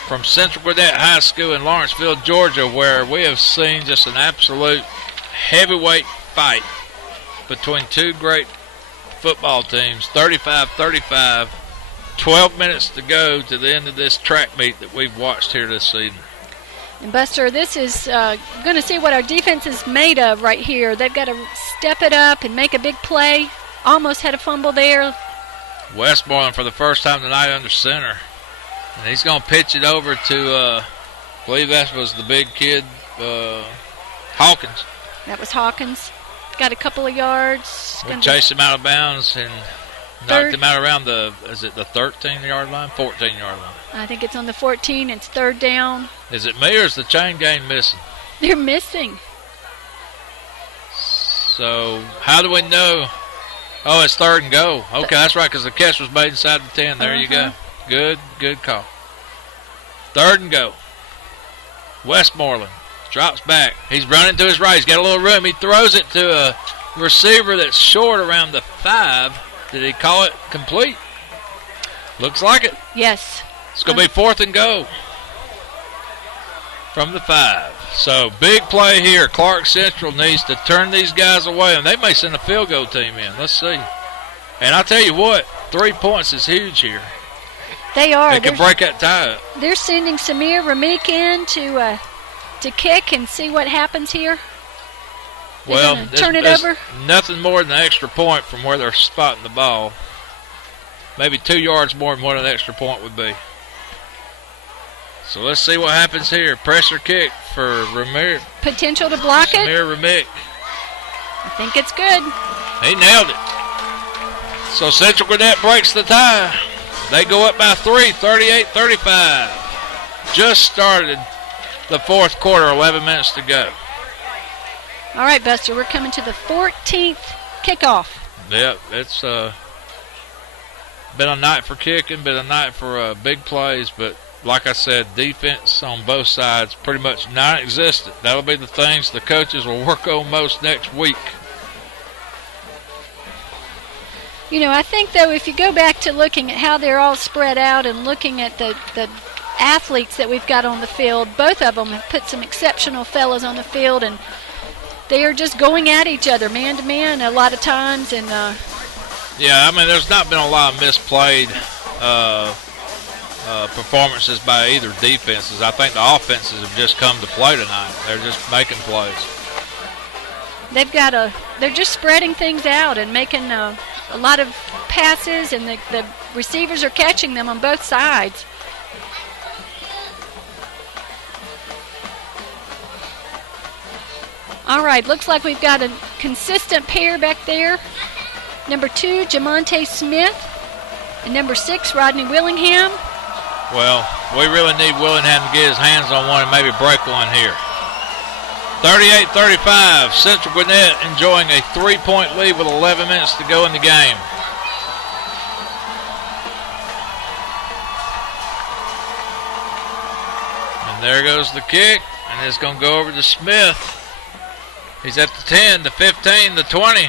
from Central Gwinnett High School in Lawrenceville, Georgia, where we have seen just an absolute heavyweight fight between two great football teams. 35-35, 12 minutes to go to the end of this track meet that we've watched here this season. And Buster, this is going to see what our defense is made of right here. They've got to step it up and make a big play. Almost had a fumble there. Westmoreland for the first time tonight under center. And he's going to pitch it over to, I believe that was the big kid, Hawkins. That was Hawkins. Got a couple of yards. We'll chase him out of bounds and knocked him out around the 13-yard line? 14-yard line. I think it's on the 14. It's third down. Is it me or is the chain gang missing? They're missing. So how do we know? Oh, it's third and go. Okay, that's right, because the catch was made inside the 10. There you go. Good call. Third and go. Westmoreland drops back. He's running to his right. He's got a little room. He throws it to a receiver that's short around the 5. Did he call it complete? Looks like it. Yes. It's going to be fourth and go from the 5. So, big play here. Clarke Central needs to turn these guys away, and they may send a field goal team in. Let's see. And I'll tell you what, 3 points is huge here. They are. They can break that tie up. They're sending Samir Ramik in to kick and see what happens here. Well, turn it over. Nothing more than an extra point from where they're spotting the ball. Maybe 2 yards more than what an extra point would be. So let's see what happens here. Pressure kick for Ramir. Potential to block it. Samir Ramik. I think it's good. He nailed it. So Central Gwinnett breaks the tie. They go up by 3, 38-35. Just started the fourth quarter, 11 minutes to go. All right, Buster, we're coming to the 14th kickoff. Yep, it's been a night for kicking, been a night for big plays, but like I said, defense on both sides pretty much non-existent. That'll be the things the coaches will work on most next week. You know, I think, though, if you go back to looking at how they're all spread out and looking at the athletes that we've got on the field, both of them have put some exceptional fellas on the field, and they are just going at each other man to man a lot of times. And yeah, I mean, there's not been a lot of misplayed performances by either defenses. I think the offenses have just come to play tonight. They're just making plays. They're just spreading things out and making a lot of passes, and the receivers are catching them on both sides. All right, looks like we've got a consistent pair back there. Number 2, Jamonte Smith, And number 6, Rodney Willingham. Well, we really need Willingham to get his hands on one and maybe break one here. 38-35, Central Gwinnett enjoying a 3-point lead with 11 minutes to go in the game. And there goes the kick, and it's going to go over to Smith. He's at the 10, the 15, the 20,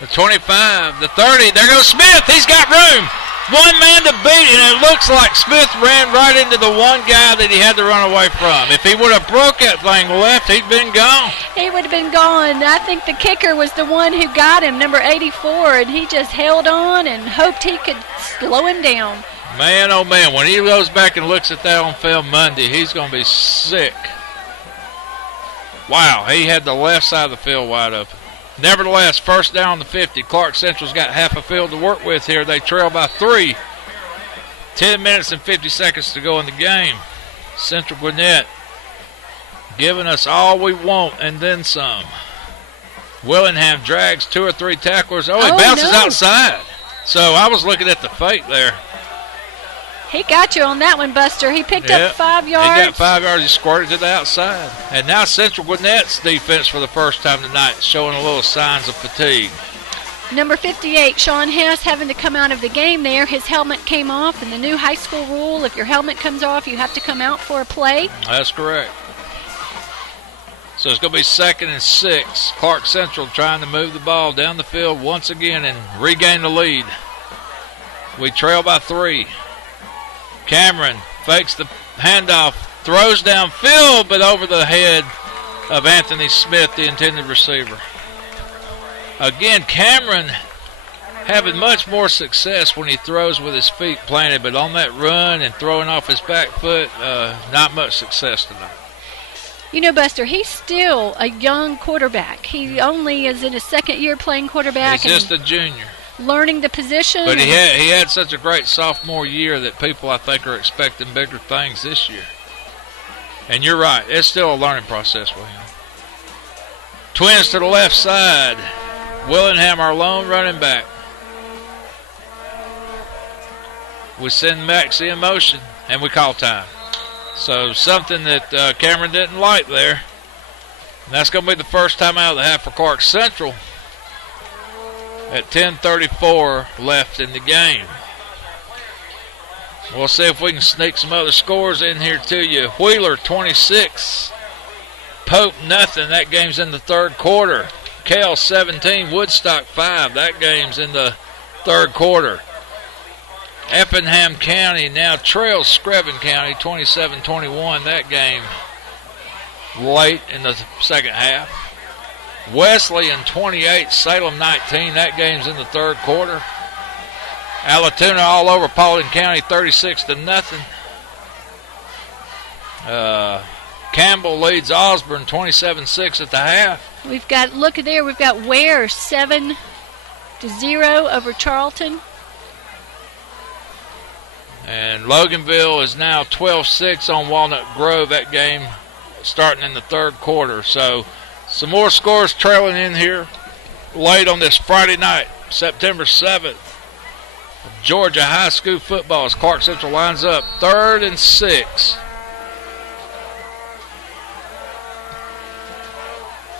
the 25, the 30. There goes Smith. He's got room. One man to beat, and it looks like Smith ran right into the one guy that he had to run away from. If he would have broke that thing left, he'd been gone. He would have been gone. I think the kicker was the one who got him, number 84, and he just held on and hoped he could slow him down. Man, oh man, when he goes back and looks at that on film Monday, he's going to be sick. Wow, he had the left side of the field wide open. Nevertheless, first down on the 50. Clarke Central's got half a field to work with here. They trail by 3. 10 minutes and 50 seconds to go in the game. Central Gwinnett giving us all we want and then some. Willingham drags 2 or 3 tacklers. Oh, he bounces outside. So I was looking at the fake there. He got you on that one, Buster. He picked up 5 yards. He got 5 yards. He squirted to the outside. And now Central Gwinnett's defense for the first time tonight showing a little signs of fatigue. Number 58, Sean Hess, having to come out of the game there. His helmet came off, and the new high school rule, if your helmet comes off, you have to come out for a play. That's correct. So it's going to be 2nd and 6. Clarke Central trying to move the ball down the field once again and regain the lead. We trail by 3. Cameron fakes the handoff, throws downfield, but over the head of Anthony Smith, the intended receiver. Again, Cameron having much more success when he throws with his feet planted, but on that run and throwing off his back foot, not much success tonight. You know, Buster, he's still a young quarterback. He only is in his 2nd year playing quarterback. He's just a junior. Learning the position. But he had such a great sophomore year that people, I think, are expecting bigger things this year. And you're right. It's still a learning process for him. Twins to the left side. Willingham, our lone running back. We send Maxie in motion, and we call time. So something that Cameron didn't like there. And that's going to be the first time out of the half for Clarke Central. At 10:34 left in the game. We'll see if we can sneak some other scores in here to you. Wheeler 26, Pope nothing. That game's in the 3rd quarter. Kell 17, Woodstock 5. That game's in the 3rd quarter. Effingham County now trails Screven County 27-21. That game late in the 2nd half. Wesleyan 28, Salem 19. That game's in the 3rd quarter. Allatoona all over Paulding County 36-0. Campbell leads Osborne 27-6 at the half. We've got, look there, we've got Ware 7-0 over Charlton. And Loganville is now 12-6 on Walnut Grove. That game starting in the 3rd quarter. So some more scores trailing in here late on this Friday night, September 7th. Georgia High School football as Clarke Central lines up 3rd and 6.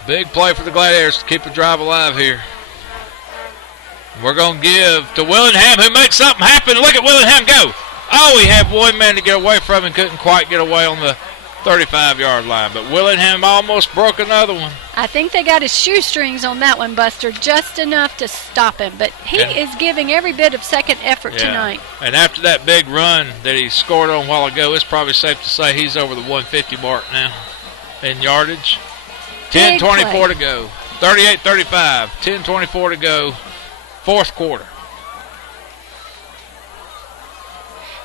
Big play for the Gladiators to keep the drive alive here. We're going to give to Willingham, who makes something happen. Look at Willingham go. Oh, he had one man to get away from him, couldn't quite get away on the 35-yard line. But Willingham almost broke another one. I think they got his shoestrings on that one, Buster, just enough to stop him. But he is giving every bit of second effort tonight. And after that big run that he scored on a while ago, it's probably safe to say he's over the 150 mark now in yardage. 10:24 to go. 38-35. 10:24 to go. 4th quarter.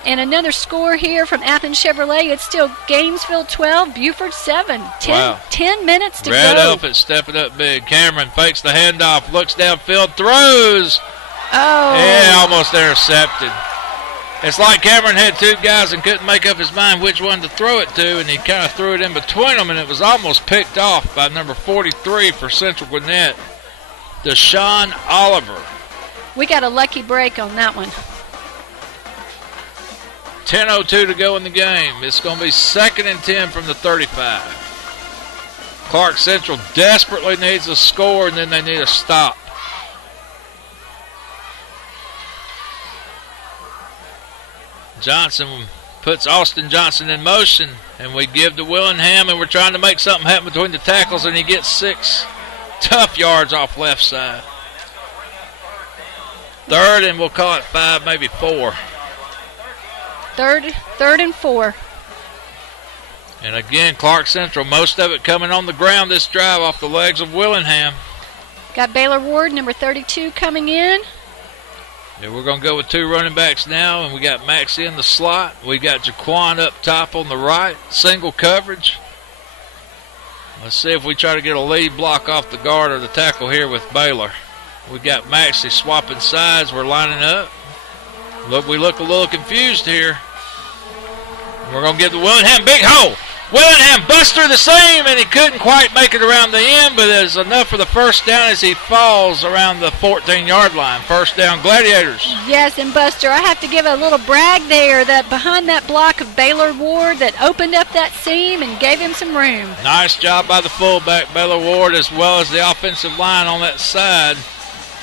And another score here from Athens Chevrolet. It's still Gainesville 12, Buford 7. 10 minutes to go. Red Elephant stepping up big. Cameron fakes the handoff, looks downfield, throws. Oh. Yeah, almost intercepted. It's like Cameron had 2 guys and couldn't make up his mind which one to throw it to, and he kind of threw it in between them, and it was almost picked off by number 43 for Central Gwinnett, Deshaun Oliver. We got a lucky break on that one. 10:02 to go in the game. It's going to be 2nd and 10 from the 35. Clarke Central desperately needs a score, and then they need a stop. Johnson puts Austin Johnson in motion, and we give to Willingham, and we're trying to make something happen between the tackles, and he gets 6 tough yards off left side. 3rd, and we'll call it 5, maybe 4. Third and 4. And again, Clarke Central, most of it coming on the ground this drive off the legs of Willingham. Got Baylor Ward, number 32, coming in. Yeah, we're going to go with 2 running backs now, and we got Maxie in the slot. We got Jaquan up top on the right, single coverage. Let's see if we try to get a lead block off the guard or the tackle here with Baylor. We got Maxie swapping sides. We're lining up. Look, we look a little confused here. We're going to give the Willingham big hole. Willingham busts through the seam, and he couldn't quite make it around the end, but it's enough for the first down as he falls around the 14-yard line. First down, Gladiators. Yes, and Buster, I have to give a little brag there that behind that block of Baylor Ward that opened up that seam and gave him some room. Nice job by the fullback, Baylor Ward, as well as the offensive line on that side.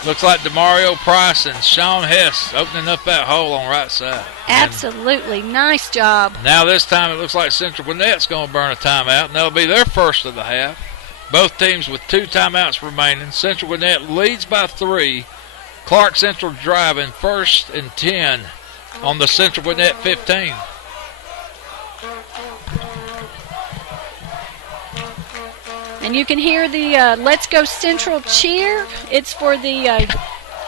Looks like DeMario Price and Sean Hess opening up that hole on right side. Absolutely. Nice job. Now this time it looks like Central Gwinnett's going to burn a timeout, and that'll be their first of the half. Both teams with 2 timeouts remaining. Central Gwinnett leads by 3. Clarke Central driving 1st and 10 on the Central Gwinnett 15. And you can hear the Let's Go Central cheer. It's for the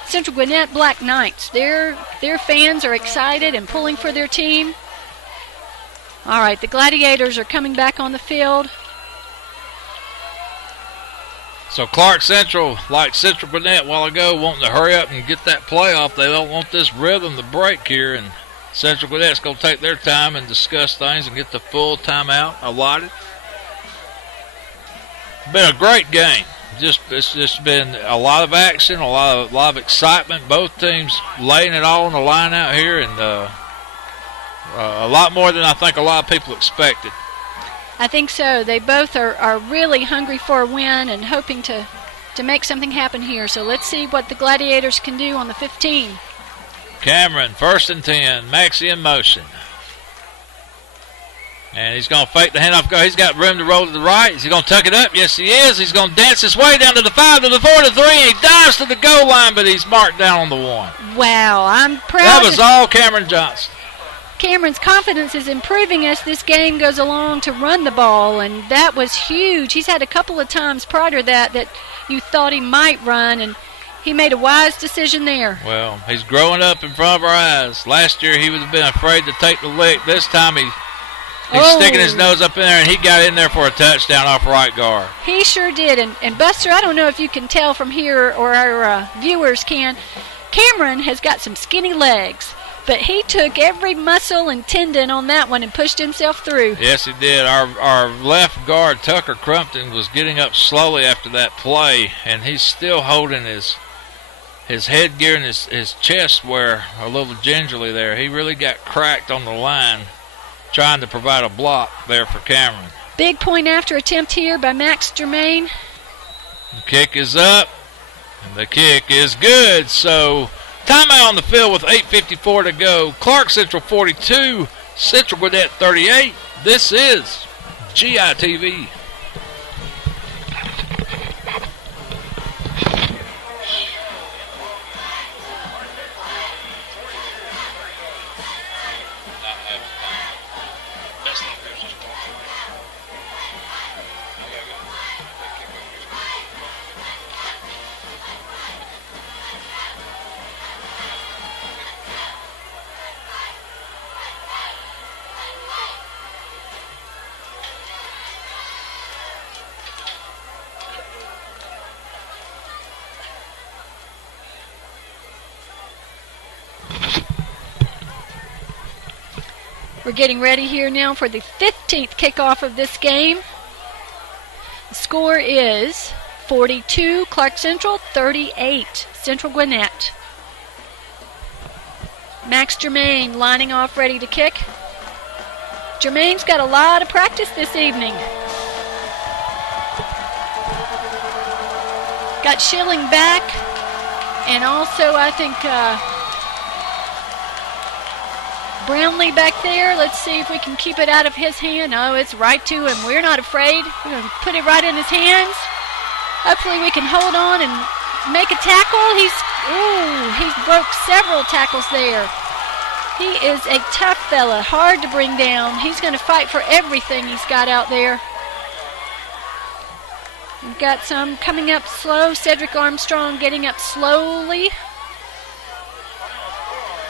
Central Gwinnett Black Knights. Their fans are excited and pulling for their team. All right, the Gladiators are coming back on the field. So Clarke Central, like Central Gwinnett a while ago, wanting to hurry up and get that play off. They don't want this rhythm to break here, and Central Gwinnett's going to take their time and discuss things and get the full timeout allotted. Been a great game. It's just been a lot of action, a lot of excitement. Both teams laying it all on the line out here, and a lot more than I think a lot of people expected. I think so. They both are really hungry for a win and hoping to make something happen here. So let's see what the Gladiators can do on the 15. Cameron, 1st and 10. Maxie in motion. And he's going to fake the handoff. He's got room to roll to the right. Is he going to tuck it up? Yes, he is. He's going to dance his way down to the 5, to the 4, to the 3, and he dives to the goal line, but he's marked down on the 1. Wow, I'm proud. That was all Cameron Johnson. Cameron's confidence is improving as this game goes along to run the ball, and that was huge. He's had a couple of times prior to that you thought he might run, and he made a wise decision there. Well, he's growing up in front of our eyes. Last year he would have been afraid to take the lick. This time he's sticking his nose up in there, and he got in there for a touchdown off right guard. He sure did. And Buster, I don't know if you can tell from here or our viewers can. Cameron has got some skinny legs, but he took every muscle and tendon on that one and pushed himself through. Yes, he did. Our left guard, Tucker Crumpton, was getting up slowly after that play, and he's still holding his headgear and his chest wear a little gingerly there. He really got cracked on the line trying to provide a block there for Cameron. Big point after attempt here by Max Germain. The kick is up, and the kick is good. So timeout on the field with 8:54 to go. Clarke Central 42, Central Gwinnett 38. This is GITV. We're getting ready here now for the 15th kickoff of this game. The score is 42 Clarke Central, 38 Central Gwinnett. Max Germain lining off, ready to kick. Germain's got a lot of practice this evening. Got Schilling back, and also I think Brownlee back there. Let's see if we can keep it out of his hand. Oh, it's right to him. We're not afraid. We're going to put it right in his hands. Hopefully we can hold on and make a tackle. He's broke several tackles there. He is a tough fella, hard to bring down. He's going to fight for everything he's got out there. We've got some coming up slow. Cedric Armstrong getting up slowly.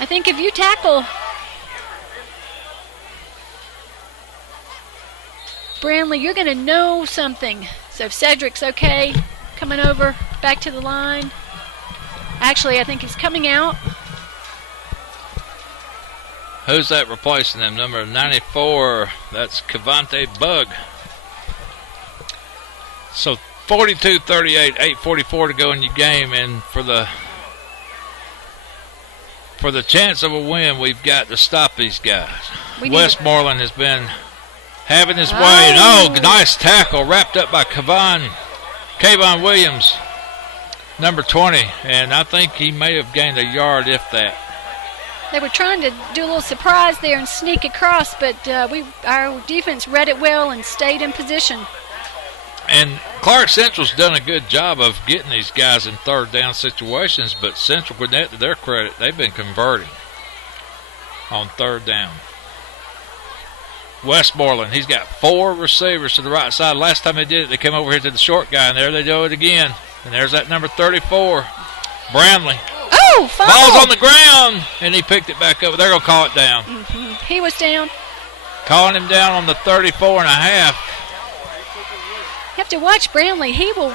I think if you tackle Brownlee, you're going to know something. So Cedric's okay, coming over back to the line. Actually, I think he's coming out. Who's that replacing him? Number 94. That's Cavante Bug. So 42-38, 8:44 to go in your game, and for the chance of a win, we've got to stop these guys. Westmoreland has been having his way. And nice tackle wrapped up by Kayvon Williams, number 20, and I think he may have gained a yard, if that. They were trying to do a little surprise there and sneak across, but our defense read it well and stayed in position. And Clarke Central's done a good job of getting these guys in third down situations, but Central Gwinnett, to their credit, they've been converting on third down. Westmoreland, he's got 4 receivers to the right side. Last time they did it, they came over here to the short guy, and there they do it again. And there's that number 34, Brownlee. Oh, fumble. Ball's on the ground, and he picked it back up. They're going to call it down. He was down. Calling him down on the 34 and a half. You have to watch Brownlee. He will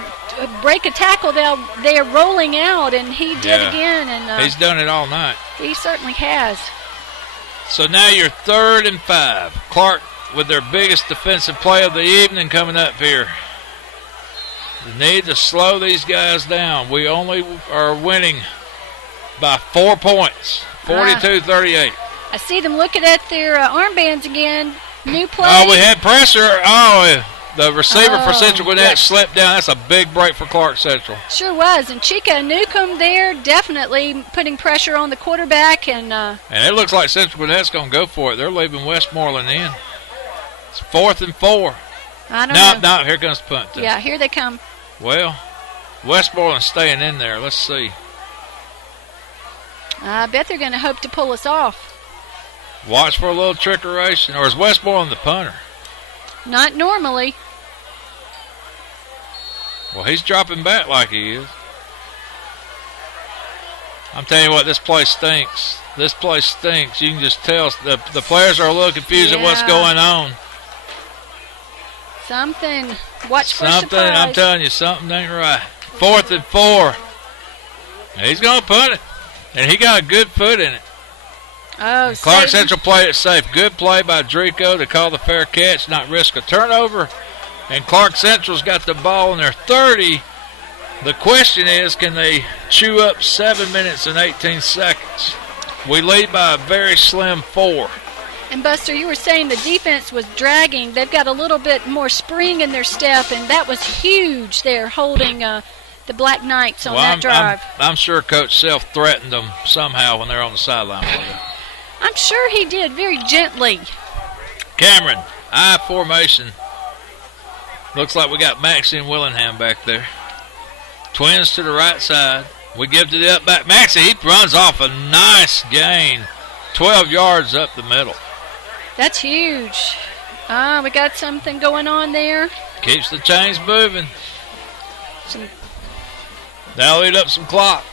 break a tackle. They're rolling out, and he did again. And he's done it all night. He certainly has. So now you're 3rd and 5. Clarke with their biggest defensive play of the evening coming up here. They need to slow these guys down. We only are winning by 4 points, 42-38. I see them looking at their armbands again. New play. Oh, we had pressure. The receiver for Central Gwinnett slipped down. That's a big break for Clarke Central. Sure was. And Chica Newcomb there definitely putting pressure on the quarterback. And it looks like Central Gwinnett's going to go for it. They're leaving Westmoreland in. It's 4th and 4. I don't know. No, here comes the punt. Yeah, here they come. Well, Westmoreland's staying in there. Let's see. I bet they're going to hope to pull us off. Watch for a little trickeration. Or is Westmoreland the punter? Not normally. Well, he's dropping back like he is. I'm telling you what, this place stinks. This place stinks. You can just tell the players are a little confused at what's going on. Something. Watch for surprise. I'm telling you, something ain't right. 4th and 4. He's going to punt it. And he got a good foot in it. Oh, Clarke Central played it safe. Good play by Drico to call the fair catch, not risk a turnover. And Clarke Central's got the ball in their 30. The question is, can they chew up 7 minutes and 18 seconds? We lead by a very slim 4. And Buster, you were saying the defense was dragging. They've got a little bit more spring in their step, and that was huge there, holding the Black Knights on that drive. I'm sure Coach Self threatened them somehow when they're on the sideline. I'm sure he did, very gently. Cameron, I formation. Looks like we got Maxie and Willingham back there. Twins to the right side. We give to the up back. Maxie, he runs off a nice gain. 12 yards up the middle. That's huge. We got something going on there. Keeps the chains moving. That'll eat up some clock.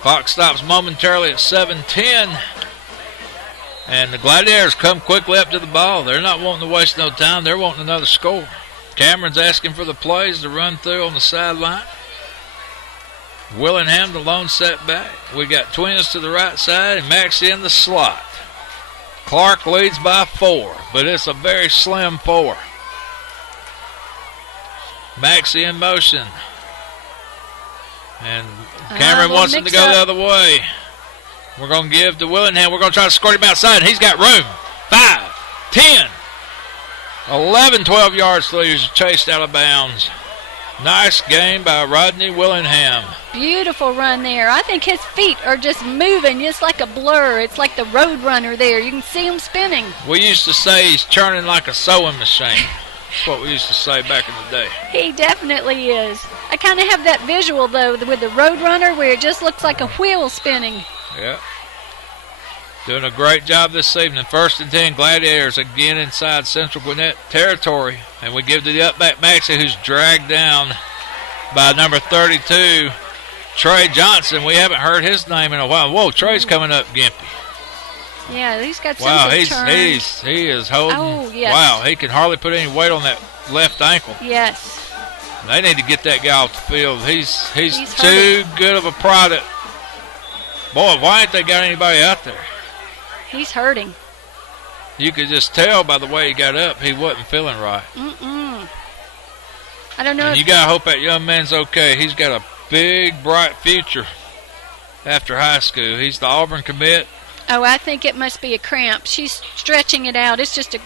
Clock stops momentarily at 7:10. And the Gladiators come quickly up to the ball. They're not wanting to waste no time. They're wanting another score. Cameron's asking for the plays to run through on the sideline. Willingham, the lone setback. We got Twins to the right side and Maxie in the slot. Clarke leads by 4, but it's a very slim 4. Maxie in motion. And Cameron wants him to go the other way. We're going to give to Willingham. We're going to try to squirt him outside. He's got room. 5, 10, 11, 12 yards till he's chased out of bounds. Nice game by Rodney Willingham. Beautiful run there. I think his feet are just moving just like a blur. It's like the road runner there. You can see him spinning. We used to say he's churning like a sewing machine. That's what we used to say back in the day. He definitely is. I kind of have that visual, though, with the road runner where it just looks like a wheel spinning. Yeah. Doing a great job this evening. 1st and 10, Gladiators again inside Central Gwinnett territory. And we give to the up-back Maxey, who's dragged down by number 32, Trey Johnson. We haven't heard his name in a while. Whoa, Trey's coming up gimpy. Yeah, he's got some wow, turn. he is holding. Oh, yes. Wow, he can hardly put any weight on that left ankle. Yes. They need to get that guy off the field. He's too good of a product. Boy, why ain't they got anybody out there? He's hurting. You could just tell by the way he got up, he wasn't feeling right. I don't know. And you got to hope that young man's okay. He's got a big, bright future after high school. He's the Auburn commit. Oh, I think it must be a cramp. She's stretching it out. It's just a.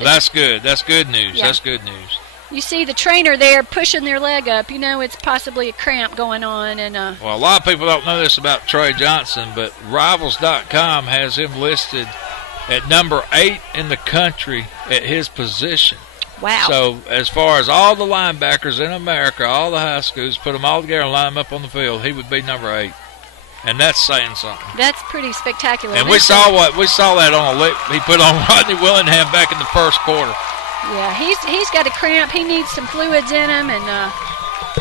That's good. That's good news. Yeah. That's good news. You see the trainer there pushing their leg up. You know it's possibly a cramp going on. And well, a lot of people don't know this about Trey Johnson, but Rivals.com has him listed at number 8 in the country at his position. Wow. So as far as all the linebackers in America, all the high schools, put them all together and line them up on the field, he would be number 8. And that's saying something. That's pretty spectacular. And we saw that on a lick he put on Rodney Willingham back in the first quarter. Yeah, he's got a cramp. He needs some fluids in him, and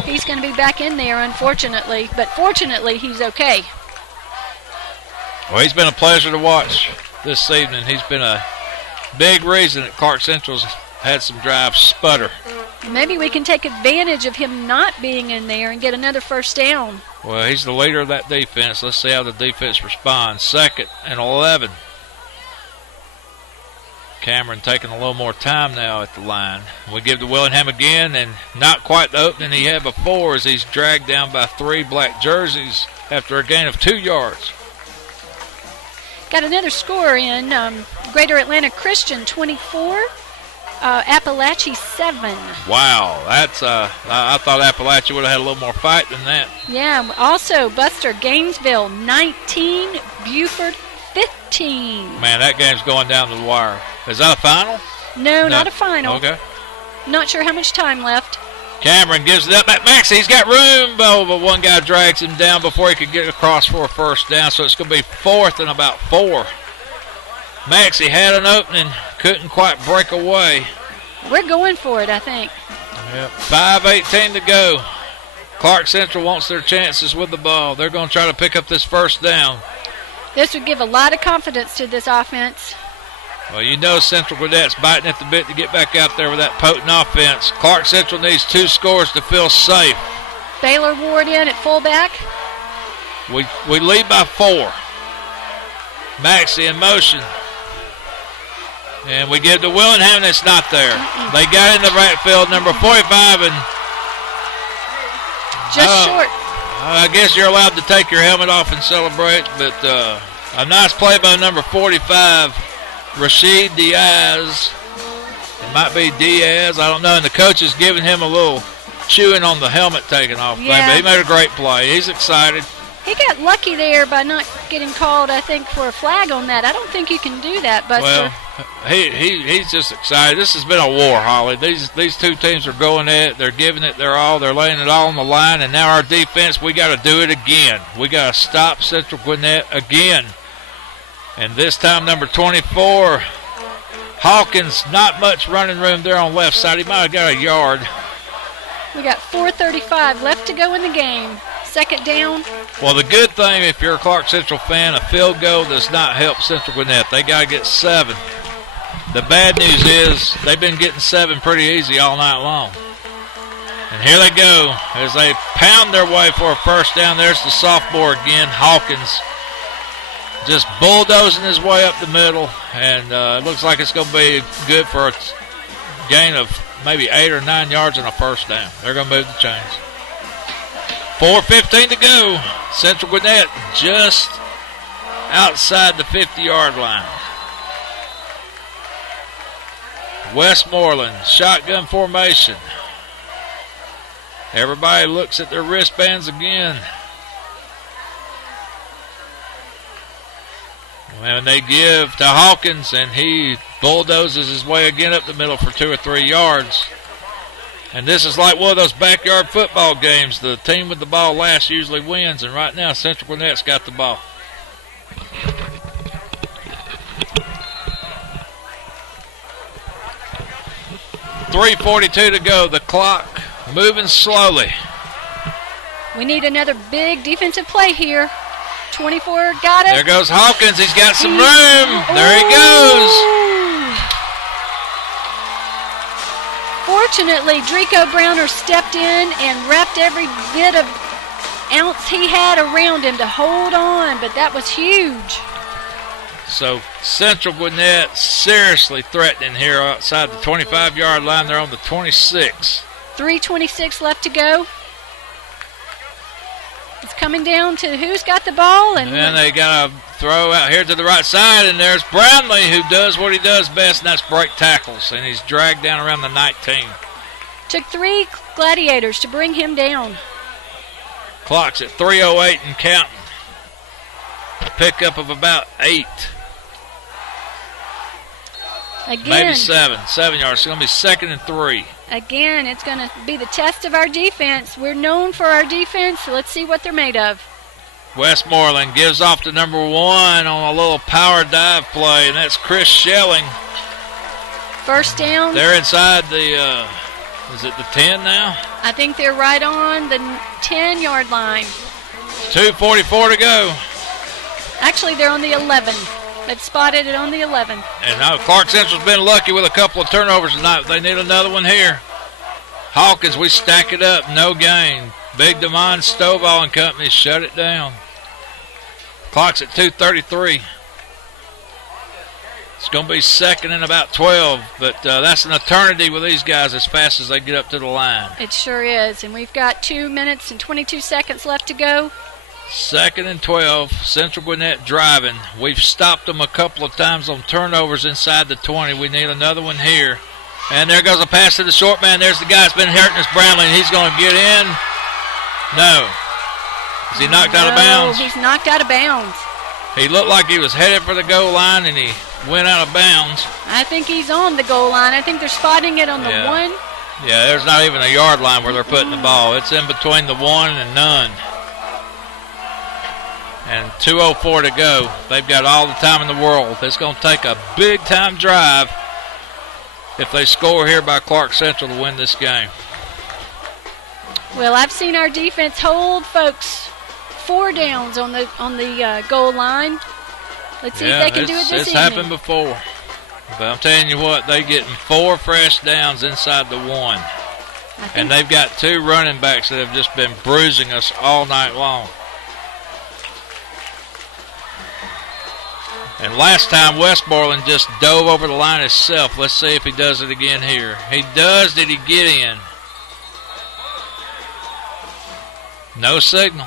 he's going to be back in there, unfortunately. But fortunately, he's okay. Well, he's been a pleasure to watch this evening. He's been a big reason that Clarke Central's had some drives sputter. Maybe we can take advantage of him not being in there and get another first down. Well, he's the leader of that defense. Let's see how the defense responds. 2nd and 11. Cameron taking a little more time now at the line. We give to Willingham again, and not quite the opening he had before as he's dragged down by 3 black jerseys after a gain of 2 yards. Got another score in. Greater Atlanta Christian 24, Appalachia 7. Wow, that's I thought Appalachia would have had a little more fight than that. Yeah, also Buster Gainesville 19, Buford 15. Man, that game's going down to the wire. Is that a final? No, not a final. Okay. Not sure how much time left. Cameron gives it up at Maxey. He's got room, but one guy drags him down before he could get across for a first down, so it's going to be 4th and about 4. Maxey had an opening, couldn't quite break away. We're going for it, I think. Yep. 5:18 to go. Clarke Central wants their chances with the ball. They're going to try to pick up this first down. This would give a lot of confidence to this offense. Well, you know Central Gwinnett's biting at the bit to get back out there with that potent offense. Clarke Central needs 2 scores to feel safe. Baylor Ward in at fullback. We lead by 4. Maxey in motion. And we give to Willingham, and it's not there. They got in the right field, number 45, and just short. I guess you're allowed to take your helmet off and celebrate, but a nice play by number 45, Rashid Diaz. It might be Diaz, I don't know, and the coach is giving him a little chewing on the helmet taking off thing, but he made a great play. He's excited. He got lucky there by not getting called, I think, for a flag on that. I don't think you can do that, Buster. Well, he's just excited. This has been a war, Holly. These 2 teams are going at it. They're giving it their all. They're laying it all on the line, and now our defense, we got to do it again. We got to stop Central Gwinnett again. And this time, number 24, Hawkins, not much running room there on left side. He might have got a yard. We got 4:35 left to go in the game. 2nd down. Well, the good thing, if you're a Clarke Central fan, a field goal does not help Central Gwinnett. They got to get 7. The bad news is they've been getting 7 pretty easy all night long. And here they go as they pound their way for a first down. There's the sophomore again, Hawkins, just bulldozing his way up the middle. And it looks like it's going to be good for a gain of maybe 8 or 9 yards and a first down. They're going to move the chains. 4:15 to go. Central Gwinnett just outside the 50-yard line. Westmoreland, shotgun formation. Everybody looks at their wristbands again. And they give to Hawkins, and he bulldozes his way again up the middle for 2 or 3 yards. And this is like one of those backyard football games. The team with the ball last usually wins, and right now Central Gwinnett's got the ball. .342 to go. The clock moving slowly. We need another big defensive play here. 24 got it. There goes Hawkins. He's got some room. There he goes. Fortunately, Drico Browner stepped in and wrapped every bit of ounce he had around him to hold on, but that was huge. So Central Gwinnett seriously threatening here outside the 25-yard line. They're on the 26. 3:26 left to go. It's coming down to who's got the ball. And then they got to throw out here to the right side, and there's Brownlee, who does what he does best, and that's break tackles, and he's dragged down around the 19. Took 3 Gladiators to bring him down. Clock's at 3:08 and counting. A pickup of about 8. Again, maybe 7 yards. It's going to be 2nd and 3. Again, it's going to be the test of our defense. We're known for our defense, so let's see what they're made of. Westmoreland gives off to number 1 on a little power dive play, and that's Chris Schelling. First down. They're inside the, is it the 10 now? I think they're right on the 10-yard line. 2:44 to go. Actually, they're on the 11. They've spotted it on the 11. And now Clarke Central's been lucky with a couple of turnovers tonight. They need another one here. Hawkins, we stack it up, no gain. Big DeMond Stovall and company shut it down. Clock's at 2:33. It's going to be 2nd and about 12, but that's an eternity with these guys as fast as they get up to the line. It sure is, and we've got 2 minutes and 22 seconds left to go. 2nd and 12, Central Gwinnett driving. We've stopped them a couple of times on turnovers inside the 20. We need another one here. And there goes a pass to the short man. There's the guy that's been hurting us, Brownlee, and he's going to get in. No. Is he knocked out of bounds? He's knocked out of bounds. He looked like he was headed for the goal line, and he went out of bounds. I think he's on the goal line. I think they're spotting it on the 1. Yeah, there's not even a yard line where they're putting the ball. It's in between the 1 and none. And 2:04 to go. They've got all the time in the world. It's going to take a big-time drive if they score here by Clarke Central to win this game. Well, I've seen our defense hold folks 4 downs on the goal line. Let's see if they can do it this evening. It's happened before. But I'm telling you what, they're getting 4 fresh downs inside the 1. And they've got 2 running backs that have just been bruising us all night long. And last time, Westmoreland just dove over the line himself. Let's see if he does it again here. He does. Did he get in? No signal.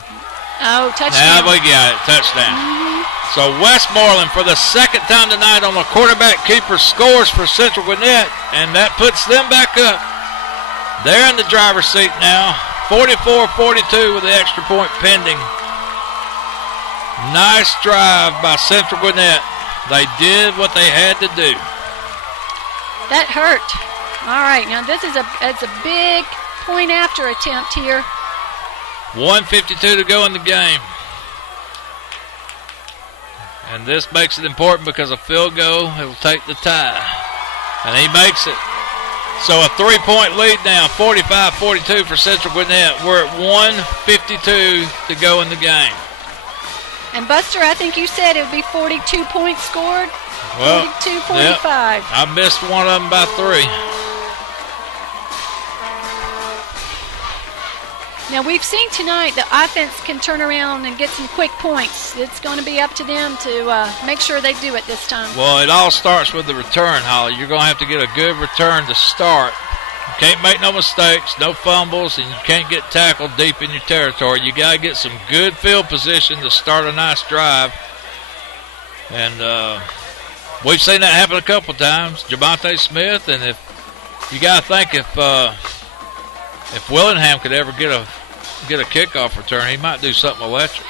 Oh, touchdown. Now we got it. Touchdown. So Westmoreland, for the 2nd time tonight on the quarterback keeper, scores for Central Gwinnett, and that puts them back up. They're in the driver's seat now. 44-42 with the extra point pending. Nice drive by Central Gwinnett. They did what they had to do. That hurt. All right, now this is it's a big point after attempt here. 1:52 to go in the game. And this makes it important because a field goal, it will take the tie. And he makes it. So a 3-point lead now, 45-42 for Central Gwinnett. We're at 1:52 to go in the game. And Buster, I think you said it would be 42 points scored. Well, 42-45. Yep. I missed one of them by 3. Now, we've seen tonight the offense can turn around and get some quick points. It's going to be up to them to make sure they do it this time. Well, it all starts with the return, Holly. You're going to have to get a good return to start. You can't make no mistakes, no fumbles, and you can't get tackled deep in your territory. You got to get some good field position to start a nice drive. And we've seen that happen a couple times. Javonte Smith, and if you got to think if Willingham could ever get a kickoff return, he might do something electric.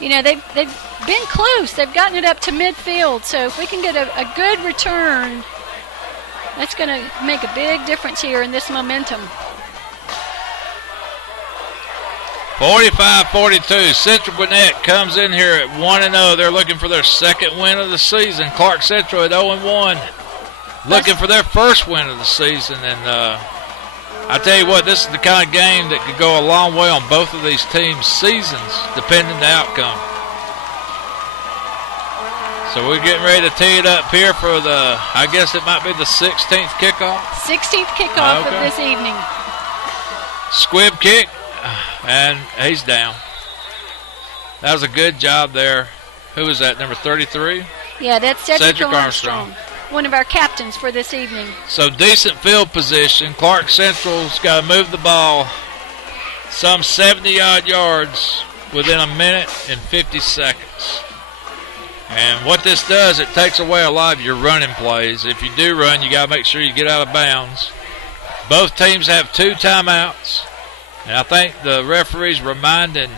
You know, they've been close. They've gotten it up to midfield. So if we can get a good return, that's going to make a big difference here in this momentum. 45-42. Central Gwinnett comes in here at 1-0. They're looking for their second win of the season. Clarke Central at 0-1. Looking for their first win of the season. And I tell you what, this is the kind of game that could go a long way on both of these teams' seasons, depending on the outcome. So we're getting ready to tee it up here for the, I guess it might be the 16th kickoff. 16th kickoff of this evening. Squib kick, and he's down. That was a good job there. Who was that, number 33? Yeah, that's Cedric Armstrong, one of our captains for this evening. So decent field position. Clarke Central's got to move the ball some 70-odd yards within a minute and 50 seconds. And what this does, it takes away a lot of your running plays. If you do run, you got to make sure you get out of bounds. Both teams have 2 timeouts. And I think the referee's reminding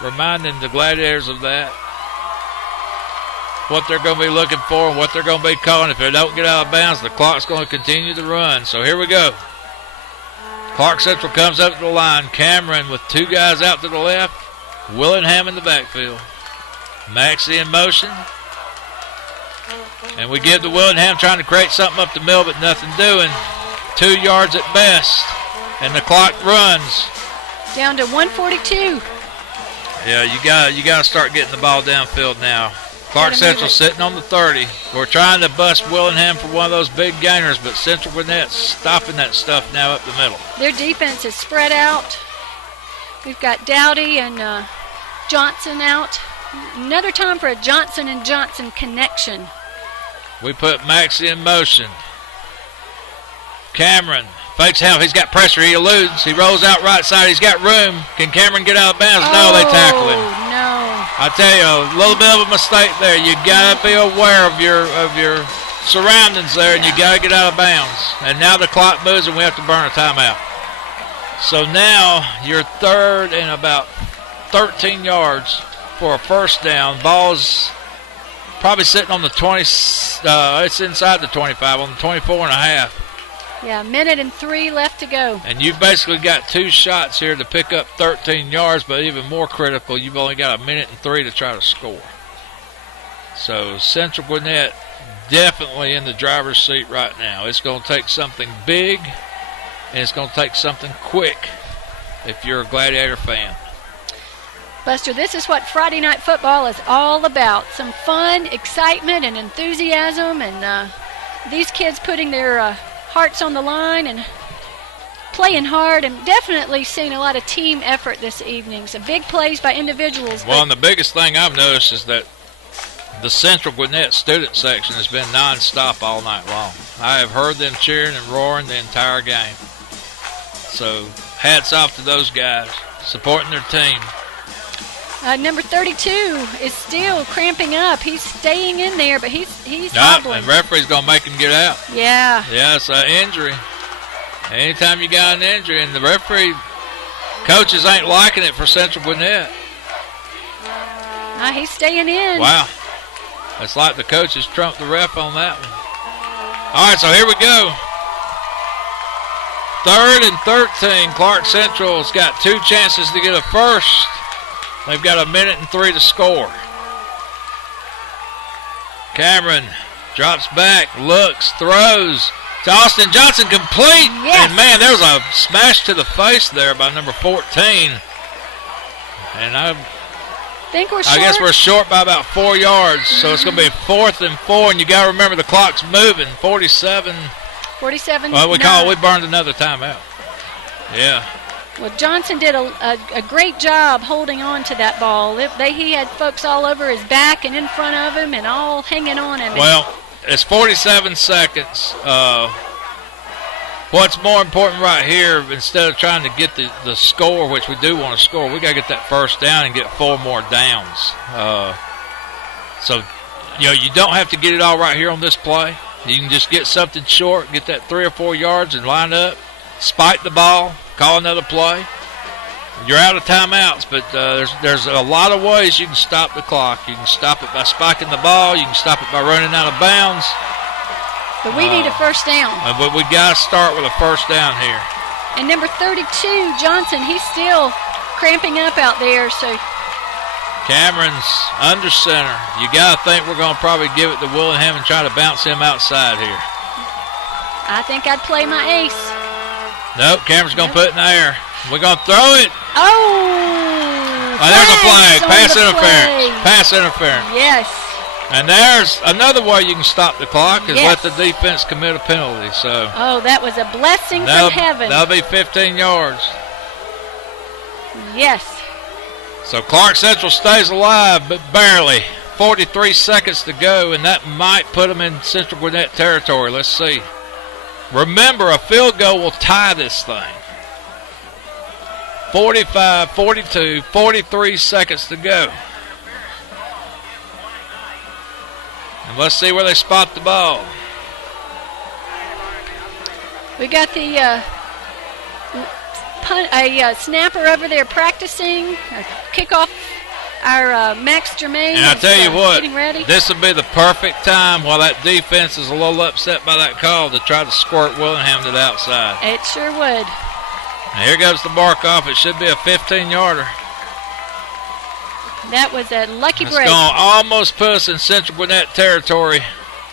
the Gladiators of that. What they're going to be looking for and what they're going to be calling. If they don't get out of bounds, the clock's going to continue to run. So here we go. Clarke Central comes up to the line. Cameron with 2 guys out to the left. Willingham in the backfield. Maxey in motion. And we give to Willingham trying to create something up the middle, but nothing doing. 2 yards at best. And the clock runs. Down to 1:42. Yeah, you got to start getting the ball downfield now. Clarke Central sitting on the 30. We're trying to bust Willingham for one of those big gainers, but Central Gwinnett's stopping that stuff now up the middle. Their defense is spread out. We've got Dowdy and Johnson out. Another time for a Johnson and Johnson connection. We put Maxey in motion. Cameron fakes him. He's got pressure. He eludes. He rolls out right side. He's got room. Can Cameron get out of bounds? No, they tackle him. No. I tell you, a little bit of a mistake there. You got to be aware of your surroundings there, and you got to get out of bounds. And now the clock moves, and we have to burn a timeout. So now you're third and about 13 yards for a first down. Ball's probably sitting on the 20. It's inside the 25, on the 24 and a half. Yeah, 1:03 left to go. And you've basically got 2 shots here to pick up 13 yards, but even more critical, you've only got 1:03 to try to score. So Central Gwinnett definitely in the driver's seat right now. It's going to take something big, and it's going to take something quick if you're a Gladiator fan. Buster, this is what Friday Night Football is all about. Some fun, excitement, and enthusiasm, and these kids putting their hearts on the line and playing hard, and definitely seeing a lot of team effort this evening. Some big plays by individuals. Well, and the biggest thing I've noticed is that the Central Gwinnett student section has been nonstop all night long. I have heard them cheering and roaring the entire game. So hats off to those guys supporting their team. Number 32 is still cramping up. He's staying in there, but he's hobbling. And referee's going to make him get out. Yeah. Yeah, it's an injury. Anytime you got an injury, and the referee, coaches ain't liking it for Central Gwinnett. He's staying in. Wow. It's like the coaches trumped the ref on that one. All right, so here we go. 3rd and 13. Clarke Central's got 2 chances to get a first. They've got 1:03 to score. Cameron drops back, looks, throws to Austin Johnson, complete. Yes. And, man, there was a smash to the face there by number 14. And I guess we're short by about 4 yards, so it's going to be 4th and 4. And you got to remember the clock's moving. 47. Well, we burned another timeout. Yeah. Well, Johnson did a great job holding on to that ball. He had folks all over his back and in front of him and all hanging on him. Well, it's 47 seconds. What's more important right here, instead of trying to get the score, which we do want to score, we got to get that first down and get 4 more downs. So, you don't have to get it all right here on this play. You can just get something short, get that 3 or 4 yards and line up, spike the ball, call another play. You're out of timeouts, but there's a lot of ways you can stop the clock. You can stop it by spiking the ball. You can stop it by running out of bounds. But we need a first down. But we got to start with a first down here. And number 32, Johnson, he's still cramping up out there. So Cameron's under center. You got to think we're going to probably give it to Willingham and try to bounce him outside here. I think I'd play my ace. Nope, Cameron's going to put it in the air. We're going to throw it. Oh, there's a flag. Pass Play. interference. Pass interference. Yes. And there's another way you can stop the clock is let the defense commit a penalty. So. Oh, that was a blessing from heaven. That'll be 15 yards. Yes. So Clarke Central stays alive, but barely. 43 seconds to go, and that might put them in Central Gwinnett territory. Let's see. Remember, a field goal will tie this thing. 45, 42, 43 seconds to go. And let's see where they spot the ball. We got the snapper over there practicing. Kickoff. Our Max Germain. And I tell you what, getting ready. This would be the perfect time while that defense is a little upset by that call to try to squirt Willingham to the outside. It sure would. And here goes the mark off. It should be a 15-yarder. That was a lucky break. It's going to almost put us in Central Gwinnett territory,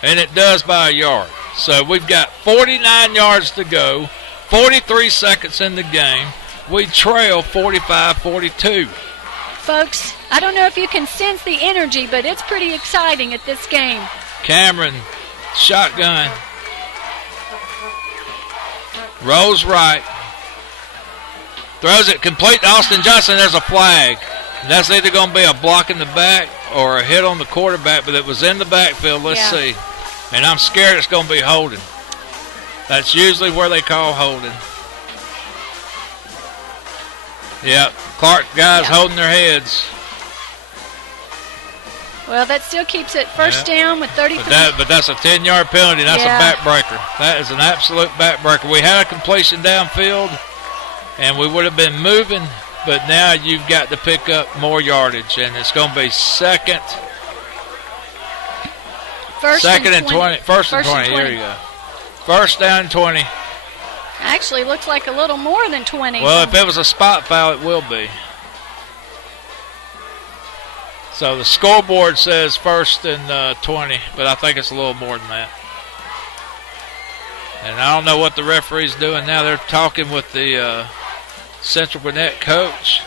and it does by a yard. So we've got 49 yards to go, 43 seconds in the game. We trail 45-42. Folks, I don't know if you can sense the energy, but it's pretty exciting at this game. Cameron, shotgun. Rolls right. Throws it complete to Austin Johnson. There's a flag. That's either going to be a block in the back or a hit on the quarterback, but it was in the backfield. Let's see. And I'm scared it's going to be holding. That's usually where they call holding. Yep, Clarke guys holding their heads. Well, that still keeps it first down with 33. But that's a 10-yard penalty. That's a backbreaker. That is an absolute backbreaker. We had a completion downfield, and we would have been moving, but now you've got to pick up more yardage, and it's going to be second and 20. First and 20. Here you go. First down and 20. Actually, looks like a little more than 20. Well, if it was a spot foul, it will be. So the scoreboard says first and 20, but I think it's a little more than that. And I don't know what the referee's doing now. They're talking with the Central Gwinnett coach.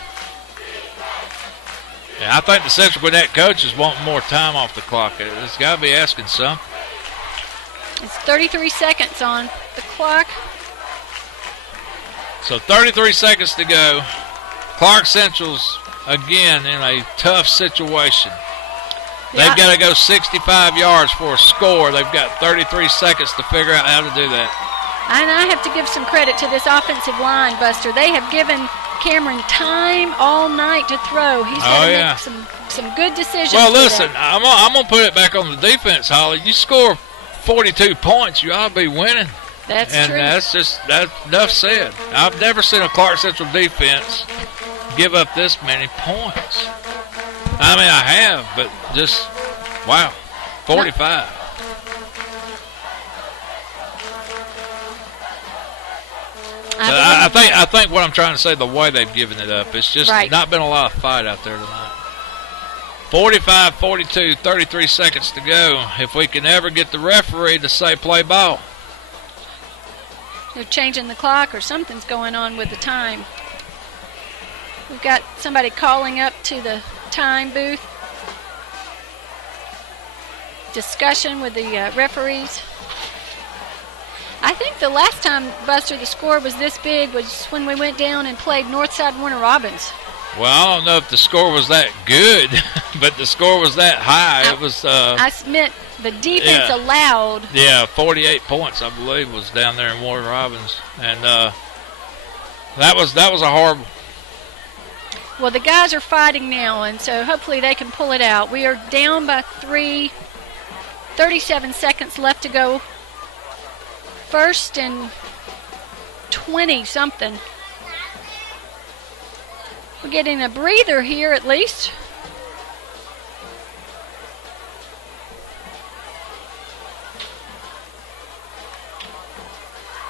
And I think the Central Gwinnett coach is wanting more time off the clock. It's got to be asking something. It's 33 seconds on the clock. So 33 seconds to go. Clarke Central's, again, in a tough situation. They've got to go 65 yards for a score. They've got 33 seconds to figure out how to do that. And I have to give some credit to this offensive line, Buster. They have given Cameron time all night to throw. He's got to make some good decisions. Well, listen, I'm going to put it back on the defense, Holly. You score 42 points, you ought to be winning. That's true. And that's enough said. I've never seen a Clarke Central defense give up this many points. I mean, I have, but just, wow, 45. I think what I'm trying to say, the way they've given it up, it's just not been a lot of fight out there tonight. 45-42, 33 seconds to go. If we can ever get the referee to say play ball. They're changing the clock or something's going on with the time. We've got somebody calling up to the time booth. Discussion with the referees. I think the last time, Buster, the score was this big was when we went down and played Northside Warner Robins. Well, I don't know if the score was that good, but the score was that high. It was. I meant the defense allowed. Yeah, 48 points, I believe, was down there in Warren Robins, and that was a horrible. Well, the guys are fighting now, and so hopefully they can pull it out. We are down by 3. 37 seconds left to go. First and 20-something. We're getting a breather here at least.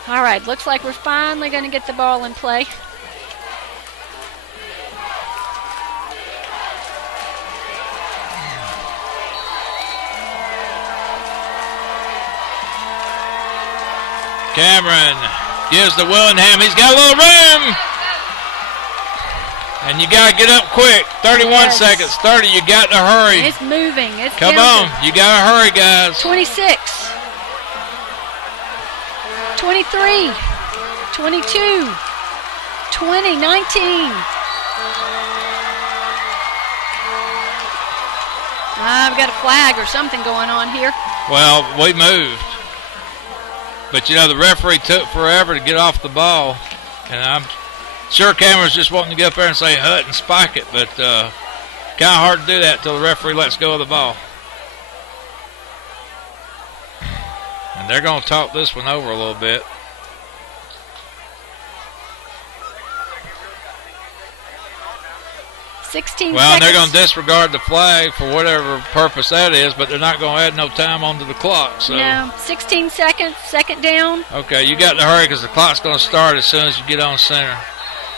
All right, looks like we're finally going to get the ball in play. Cameron gives the Willingham. He's got a little room. And you got to get up quick. 31 seconds. 30. You got to hurry. It's moving. It's Come on. You got to hurry, guys. 26. 23. 22. 20. 19. I've got a flag or something going on here. Well, we moved. But, you know, the referee took forever to get off the ball. And I'm sure Cameron's just wanting to get up there and say hut and spike it. But kind of hard to do that until the referee lets go of the ball. And they're going to talk this one over a little bit. 16 well, seconds. they're going to disregard the flag for whatever purpose that is, but they're not going to add no time onto the clock. So. No, 16 seconds, second down. Okay, you got to hurry because the clock's going to start as soon as you get on center.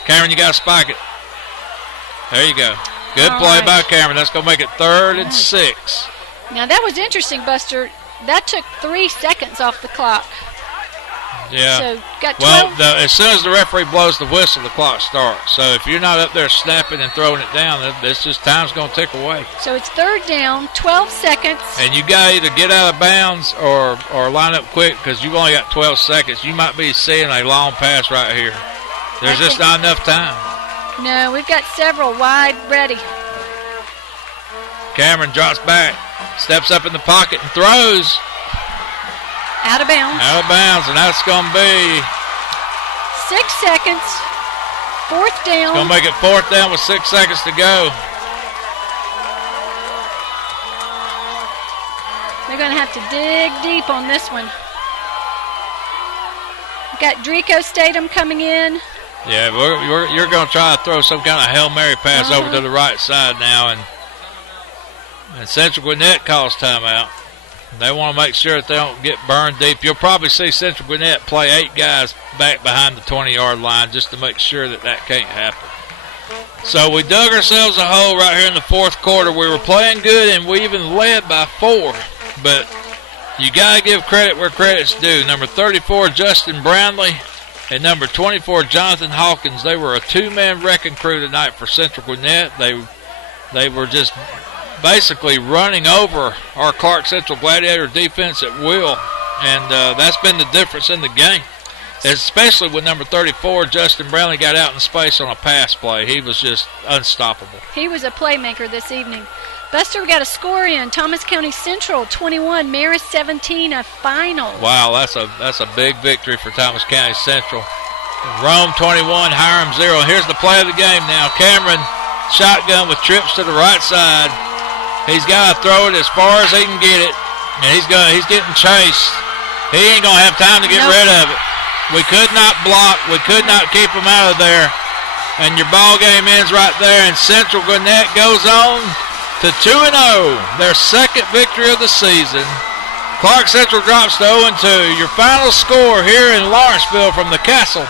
Cameron, you got to spike it. There you go. Good play by Cameron. That's going to make it 3rd and 6. Now, that was interesting, Buster. That took 3 seconds off the clock. Yeah. So, got 12. Well, as soon as the referee blows the whistle, the clock starts. So if you're not up there snapping and throwing it down, it's just time's going to tick away. So it's 3rd down, 12 seconds. And you got to either get out of bounds or line up quick because you've only got 12 seconds. You might be seeing a long pass right here. There's just not enough time. No, we've got several wide ready. Cameron drops back, steps up in the pocket and throws. Out of bounds. Out of bounds, and that's going to be 6 seconds. 4th down. Going to make it 4th down with 6 seconds to go. They're going to have to dig deep on this one. We've got Drico Statham coming in. Yeah, you're going to try to throw some kind of Hail Mary pass over to the right side now, and Central Gwinnett calls timeout. They want to make sure that they don't get burned deep. You'll probably see Central Gwinnett play 8 guys back behind the 20-yard line just to make sure that can't happen. So we dug ourselves a hole right here in the 4th quarter. We were playing good, and we even led by 4. But you got to give credit where credit's due. Number 34, Justin Brownlee, and number 24, Jonathan Hawkins. They were a 2-man wrecking crew tonight for Central Gwinnett. They were just basically running over our Clarke Central Gladiator defense at will, and that's been the difference in the game, especially when number 34, Justin Brownlee, got out in space on a pass play. He was just unstoppable. He was a playmaker this evening. Buster, we got a score in. Thomas County Central 21, Marist 17, a final. Wow, that's a big victory for Thomas County Central. Rome 21, Hiram 0. Here's the play of the game now. Cameron, shotgun with trips to the right side. He's got to throw it as far as he can get it, and he's getting chased. He ain't going to have time to get rid of it. We could not block. We could not keep him out of there, and your ball game ends right there, and Central Gwinnett goes on to 2-0, their 2nd victory of the season. Clarke Central drops to 0-2. Your final score here in Lawrenceville from the Castle.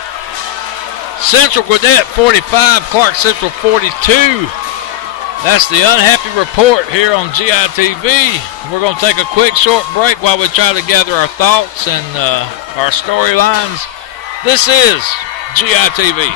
Central Gwinnett 45, Clarke Central 42. That's the unhappy report here on GITV. We're going to take a quick short break while we try to gather our thoughts and our storylines. This is GITV.